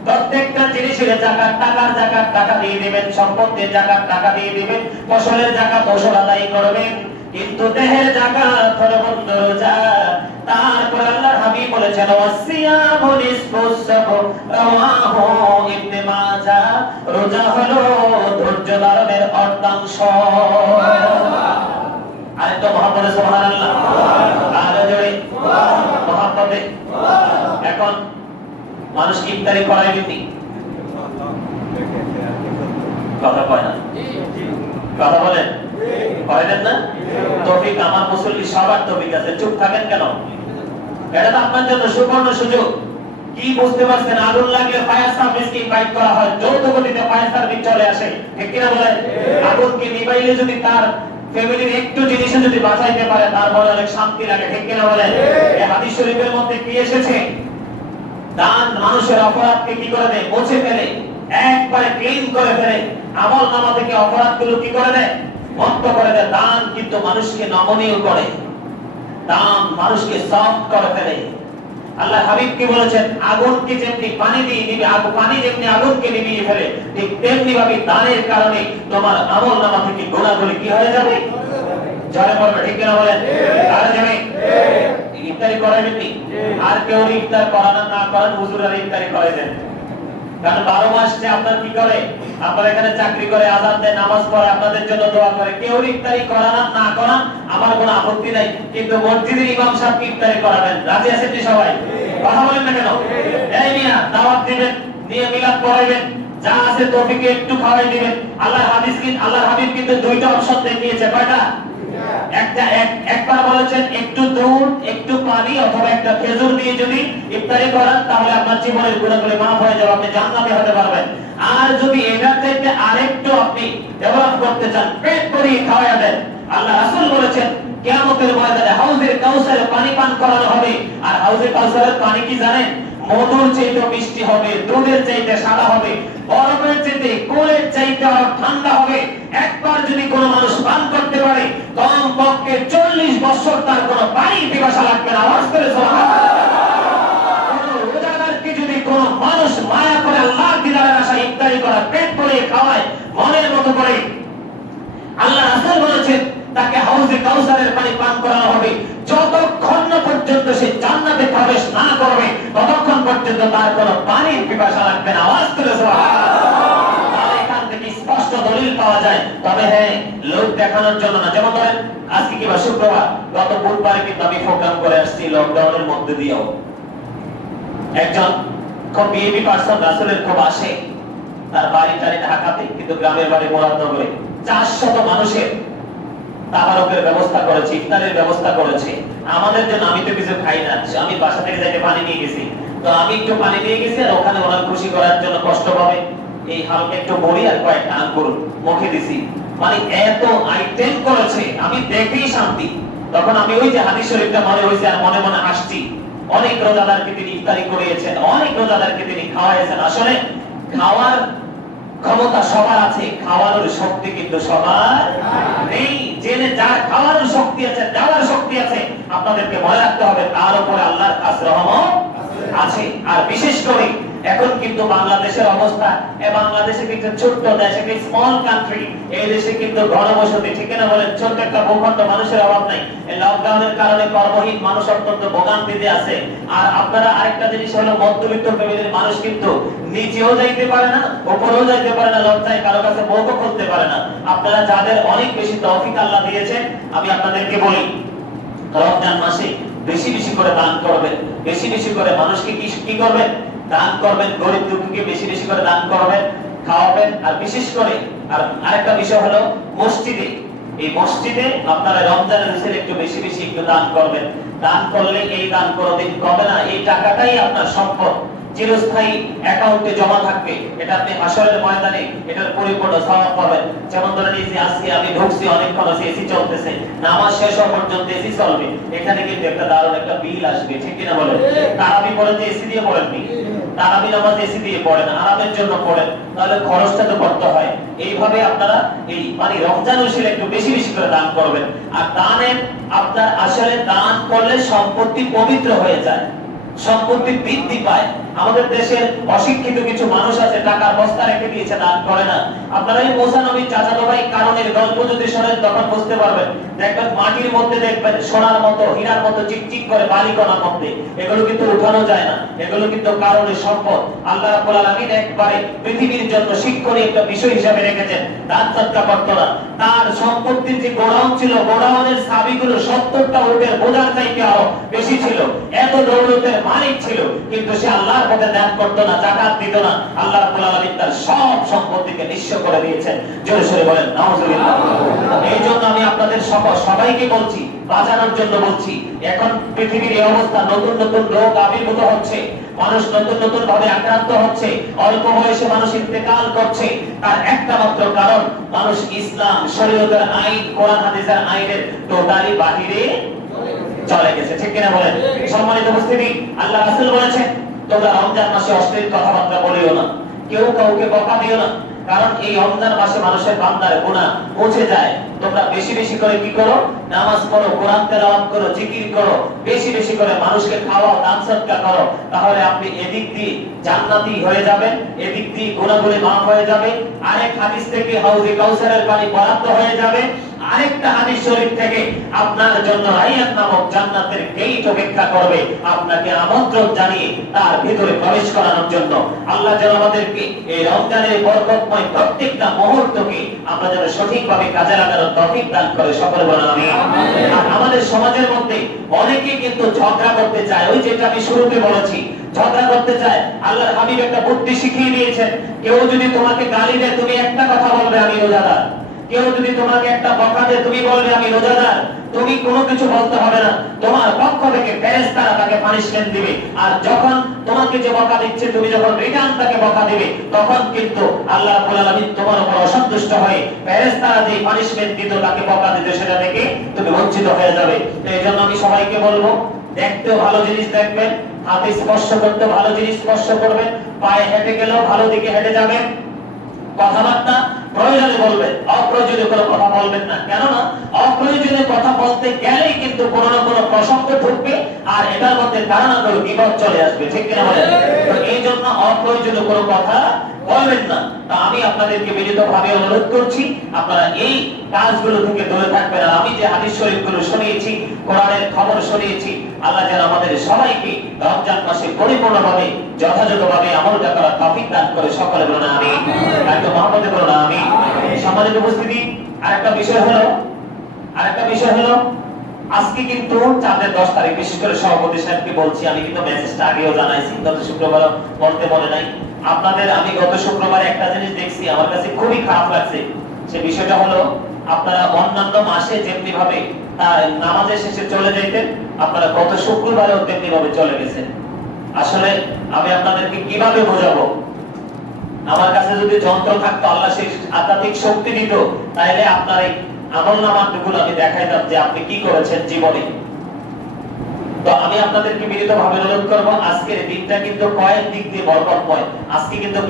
প্রত্যেকটা জিনিসের যাকাত, টাকার যাকাত টাকা দিয়ে দিবেন, সম্পদের যাকাত টাকা দিয়ে দিবেন, ফসলের যাকাত ওসর আদায় করবেন, কিন্তু দেহের যাকাত হলো বন্ধ রোজা। তারপর আল্লাহর হাবিব বলেছেন ওয়াসিয়ামু নিসফুস সাবর রাওয়াহু ইবনে মাজাহ। রোজা হলো ধৈর্য ধারণের অর্ধাংশ। আরে তো মুহাম্মদ সুবহানাল্লাহ। আরে জোরে মুহাম্মদে। এখন মানুষ ইফতারি করাইবেন কথা কয় না? কথা বলেন করাইবেন না? তৌফিক আমার মুসল্লি সবার তৌফিক আছে, চুপ থাকেন কেন? এটা তো আপনার জন্য সুবর্ণ সুযোগ। কি বুঝতে পারছেন? আগুন লাগলে ফায়ার সার্ভিসকে ইনভাইট করা হয়, দ্রুত গতিতে ফায়ার সার্ভিস চলে আসে। ঠিক কিনা বলেন? আগুনকে নিভাইলে যদি তার ফ্যামিলির একটু জিনিসে যদি বাঁচাইতে পারে তার মনে অনেক শান্তি লাগে। ঠিক কিনা বলেন? এই হাদিস শরীফের মধ্যে কি এসেছে? দান মানুষের অপরাধকে কি করে দেয়? মুছে ফেলে, একবারে ক্লিন করে ফেলে, আমল নামা থেকে অপরাধগুলো কি করে দেয়? মুক্ত করে দেয়। দান কিন্তু মানুষকে নমনীয় করে, দান মানুষকে সফট করে ফেলে। আল্লাহ হাবিব কি বলেছেন? আগুনকে যেমনি পানি দিয়ে নিবে, পানি যেমনি আগুনকে নিভিয়ে ফেলে, ঠিক তেমনি ভাবে দানের কারণে তোমার আমল নামা থেকে গুনাহগুলো কি হয়ে যাবে? ঝরে পড়বে। ঠিক কিনা বলেন? আর যাবে ইফতারি করাবেন নি? আর কেউ ইফতার করানো না করেন, হুজুর আর ইফতারি করে দেন। কারণ 12 মাস যে আপনার কি করে, আপনার এখানে চাকরি করে, আযান দেয়, নামাজ পড়ে, আপনাদের জন্য দোয়া করে, কেউ ইফতারি করা না করা আমার কোনো আপত্তি নাই, কিন্তু মসজিদের ইমাম সাহেব ইফতারি করাবেন। রাজি আছেন কি সবাই? কথা বলেন না কেন? এই মিয়া দাওয়াত দিবেন, নিয়ে মিলাদ পড়াবেন, যা আছে তৌফিকে একটু খাওয়াই দিবেন। আল্লাহর হাবিব কিন্তু দুইটা অপশন দেখিয়েছে। কয়টা? একবার বলেছেন একটু দুধ, একটু পানি অথবা একটা খেজুর দিয়ে যদি ইফতারি করেন তাহলে আপনার জীবনের গুনাহগুলো মাফ হয়ে যাবে, আপনি জান্নাতে হতে পারবেন। আর যদি এটার চাইতে আরেকটু আপনি ডেভেলপ করতে চান, পেট ভরিয়ে খাওয়ায়া দেন, আল্লাহ রাসূল বলেছেন কিয়ামতের ময়দানে হাউজে কাউসারে পানি পান করানো হবে। আর হাউজে কাউসারের পানি কি জানেন? মধুর চাইতে মিষ্টি হবে, দুধের চাইতে সাদা হবে, বরফের চাইতে কোলের চাইতে ঠান্ডা হবে। একবার যদি কোনো মানুষ পান করতে পারে কমপক্ষে 40 বছর তার কোনো পানি পিপাসা লাগবে না। আওয়াজ করে সুবহানাল্লাহ। রোজাদারকে যদি কোনো মানুষ মায়া করে আল্লাহর দিদারের আশায় ইফতারি করা, পেট ভরে খাওয়ায় মনের মতো করে, আল্লাহ রাসূল বলেছেন তাকে হাউজে কাউসারের পানি পান করানো হবে। যতক্ষণ না পর্যন্ত সে জান্নাতে প্রবেশ না করবে ততক্ষণ পর্যন্ত তার কোনো পানির পিপাসা লাগবে না। আওয়াজ করে সুবহানাল্লাহ। এখান থেকে স্পষ্ট দলিল পাওয়া যায়। তবে হ্যাঁ, লোক দেখানোর জন্য না। যেমন ধরেন আজকে কি শুক্রবার, গত বুধবারে কিন্তু আমি প্রোগ্রাম করে আসছি লকডাউনের মধ্যে দিয়েও। একজন খুব বিএবি পার্সন রাসূলের খুব আসে, তার বাড়ি ঢাকাতে, কিন্তু গ্রামের বাড়ি মুরাদনগরে। 400 মানুষের তাবারকের ব্যবস্থা করেছে, ইফতারের ব্যবস্থা করেছে আমাদের জন্য। আমি তো কিছু খাই না, আমি বাসা থেকে যাইতে পানি নিয়ে গেছি, তো আমি একটু পানি নিয়ে গেছি, আর ওখানে ওনার খুশি করার জন্য কষ্ট পাবে এই হালকা একটু বড়ি আর কয়েকটা আঙ্গুর মুখে দিছি। মানে এত আইটেম করেছে, আমি দেখেই শান্তি। তখন আমি ওই যে হাদিস শরীফটা মনে হয়েছে আর মনে মনে হাসছি। অনেক রোজাদারকে তিনি ইফতারি করিয়েছেন, অনেক রোজাদারকে তিনি খাওয়াইছেন। আসলে খাওয়ার ক্ষমতা সবার আছে, খাওয়ানোর শক্তি কিন্তু সবার নেই। জেনে যার খাওয়ানোর শক্তি আছে, দেওয়ার শক্তি আছে, আপনাদেরকে মনে রাখতে হবে তার উপরে আল্লাহর খাস রহমত আছে। আর বিশেষ করে এখন কিন্তু বাংলাদেশের অবস্থা, বাংলাদেশ কিন্তু ছোট্ট দেশ, একটা স্মল কান্ট্রি, এই দেশে কিন্তু ঘনবসতি, ঠিক না বলেন? ছোট্ট একটা ভূখণ্ড, মানুষের অভাব নাই। এই লকডাউনের কারণে কর্মহীন মানুষ অত্যন্ত ভোগান্তিতে আছে। আর আপনারা আরেকটা জিনিস হলো, মধ্যবিত্ত ফ্যামিলির মানুষ কিন্তু নিচেও যাইতে পারে না, উপরেও যাইতে পারে না, লজ্জায় কারো কাছে মুখও খুলতে পারে না। আপনারা যাদের অনেক বেশি তৌফিক আল্লাহ দিয়েছেন, আমি আপনাদেরকে বলি রমজান মাসে বেশি বেশি করে দান করবেন, বেশি বেশি করে মানুষকে কি করবেন? দান করবেন, গরিব দুঃখীকে বেশি বেশি করে দান করবেন, খাওয়াবেন। আর বিশেষ করে আরেকটা বিষয় হলো মসজিদে, এই মসজিদে আপনারা রমজানের হিসেবে একটু বেশি বেশি একটু দান করবেন। দান করলে এই দান কোনোদিন কমে না, এই টাকাটাই আপনার সম্পদ, চিরস্থায়ী অ্যাকাউন্টে জমা থাকবে। এটা আপনি হাসরের ময়দানে এটার পরিপূর্ণ সওয়াব পাবেন। যেমন ধরেন এই যে আজকে আমি ঢুকছি, অনেকক্ষণ আছে, এসি চলতেছে, নামাজ শেষ হওয়া পর্যন্ত এসি চলবে, এখানে কিন্তু একটা দারুণ একটা বিল আসবে, ঠিক কিনা বলেন? তারাবি পড়েন যে এসি দিয়ে পড়েননি, তারাবি নামাজ এসি দিয়ে পড়েন, আরামের জন্য পড়েন, তাহলে খরচটা তো করতে হয়। এইভাবে আপনারা এই মানে রমজান মাসে একটু বেশি বেশি করে দান করবেন। আর দানের আপনার আসলে দান করলে সম্পত্তি পবিত্র হয়ে যায়, সম্পত্তি বৃদ্ধি পায়। আমাদের দেশের অশিক্ষিত কিছু মানুষ আছে, টাকার বস্তা রেখে দিয়েছে, দান করে না। আপনারা এই মুসা নবীর চাচাতো ভাই কারণের গল্প যদি শোনেন তখন বুঝতে পারবেন। দেখবেন মাটির মধ্যে দেখবেন সোনার মতো, হীরার মতো চিকচিক করে বালিকণার মধ্যে, এগুলো কিন্তু উঠানো যায় না, এগুলো কিন্তু কারণের সম্পদ। আল্লাহ রাব্বুল আলামিন একবারে পৃথিবীর জন্য শিক্ষণীয় একটা বিষয় হিসেবে রেখেছেন, দান সদকা করত না। তার সম্পত্তির যে গোডাউন ছিল, গোডাউনের চাবিগুলো 70টা উটের বোঝার চাইতে আরো বেশি ছিল, এত দৌলতের মালিক ছিল, কিন্তু সে আল্লাহর পথে দান করত না, যাকাত দিত না। আল্লাহ রাব্বুল আলামিন তার সব সম্পত্তিকে নিঃস্ব করে দিয়েছেন। জোরে সোরে বলেন নাউজুবিল্লাহ। এই জন্য আমি আপনাদের সবাইকে বলছি, বাঁচানোর জন্য বলছি। এখন পৃথিবীর এই অবস্থা, নতুন নতুন রোগ আবির্ভূত হচ্ছে, মানুষ নতুন নতুন ভাবে আক্রান্ত হচ্ছে, অল্প বয়সে মানুষ ইন্তেকাল করছে। তার একটা মাত্র কারণ, মানুষ ইসলাম শরীয়তের আইন, কোরআন হাদিসের আইনের টোটালি বাহিরে চলে গেছে, ঠিক কিনা বলেন? সম্মানিত উপস্থিতি, আল্লাহ রাসূল বলেছেন তোমরা রমজান মাসে অশ্লীল কথাবার্তা বলিও না, কেউ কাউকে বকা দিও না, কারণ এই রমজান মাসে মানুষের বান্দার গুনাহ মুছে যায়। তোমরা বেশি বেশি করে কি করো? নামাজ পড়ো, কোরআন তেলাওয়াত করো, জিকির করো, বেশি বেশি করে মানুষকে খাওয়াও, দান সদকা করো। তাহলে আপনি এদিক দিয়ে জান্নাতি হয়ে যাবেন, এদিক দিয়ে গুনাহগুলো মাফ হয়ে যাবে। আরেক হাদিস থেকে হাউজে কাউসারের পানি বরাদ্দ হয়ে যাবে। আরেকটা হাদিস শরীফ থেকে আপনার জন্য রাইয়ান নামক জান্নাতের গেট অপেক্ষা করবে আপনাকে আমন্ত্রণ জানিয়ে তার ভিতরে প্রবেশ করানোর জন্য। আল্লাহ যেন আমাদেরকে এই রমজানের বরকতময় প্রত্যেকটা মুহূর্তকে আমরা যেন সঠিকভাবে কাজে লাগানোর তৌফিক দান করে, সকলে বলেন আমিন। আর আমাদের সমাজের মধ্যে অনেকে কিন্তু ঝগড়া করতে চায়, ওই যেটা আমি শুরুতে বলেছি, ঝগড়া করতে চায়। আল্লাহর হাবিব একটা বুদ্ধি শিখিয়ে দিয়েছেন, কেউ যদি তোমাকে গালি দেয় তুমি একটা কথা বলবে আমি রোজাদার, কেউ যদি তোমাকে একটা বকা দেয় তুমি বলবে আমি রোজাদার, তুমি কোনো কিছু বলতে হবে না, তোমার পক্ষ থেকে ফেরেশতারা তাকে পানিশমেন্ট দিবে। আর যখন তোমাকে যে বকা দিচ্ছে তুমি যখন রিটার্ন তাকে বকা দিবে, তখন কিন্তু আল্লাহ রাব্বুল আলামিন তোমার উপর অসন্তুষ্ট হয়ে ফেরেশতারা যে পানিশমেন্ট দিত তাকে বকা দিত সেটা থেকে তুমি বঞ্চিত হয়ে যাবে। এই জন্য আমি সবাইকে বলবো, দেখতেও ভালো জিনিস দেখবেন, হাতে স্পর্শ করতে ভালো জিনিস স্পর্শ করবেন, পায়ে হেঁটে গেলেও ভালো দিকে হেঁটে যাবেন, কথাবার্তা প্রয়োজনে বলবেন, অপ্রয়োজনীয় কোনো কথা বলবেন না। কেননা অপ্রয়োজনীয় কথা বলতে গেলেই কিন্তু কোনো না কোনো প্রসঙ্গ ঢুকবে আর এটার মধ্যে কারণ করে বিপদ চলে আসবে, ঠিক কিনা বলেন? তো এই জন্য অপ্রয়োজনীয় কোনো কথা বলবেন না। তা আমি আপনাদেরকে বিনীতভাবে অনুরোধ করছি আপনারা এই কাজগুলো থেকে দূরে থাকবেন। আর আমি যে হাদিস শরীফগুলো শুনিয়েছি, কোরআনের খবর শুনিয়েছি, আল্লাহ যেন আমাদের সবাইকে রমজান মাসে পরিপূর্ণভাবে যথাযথভাবে আমলটা করার তৌফিক দান করে, সকলে বলুন আমিন। একটু মহব্বতে বলুন আমিন। সম্মানিত উপস্থিতি, আরেকটা বিষয় হলো আজকে কিন্তু চাঁদের 10 তারিখ, বিশেষ করে সভাপতি সাহেবকে বলছি, আমি কিন্তু মেসেজটা আগেও জানাইছি, গত শুক্রবার বলতে মনে নাই আপনাদের। আমি গত শুক্রবার একটা জিনিস দেখছি আমার কাছে খুবই খারাপ লাগছে। সে বিষয়টা হলো আপনারা অন্যান্য মাসে যেমনি ভাবে নামাজের শেষে চলে যেতেন, আপনারা গত শুক্রবারেও তেমনি ভাবে চলে গেছেন। আসলে আমি আপনাদেরকে কিভাবে বোঝাবো? আমার কাছে যদি যন্ত্র থাকতো, আল্লাহ সেই আধ্যাত্মিক শক্তি দিত, তাহলে আপনার এই আমলনামাগুলো আমি দেখাইতাম যে আপনি কি করেছেন জীবনে। তো আমি আপনাদেরকে বিনীতভাবে অনুরোধ করবো, আজকের দিনটা কিন্তু কয়েক দিক দিয়ে বরকতময়। আজকে কিন্তু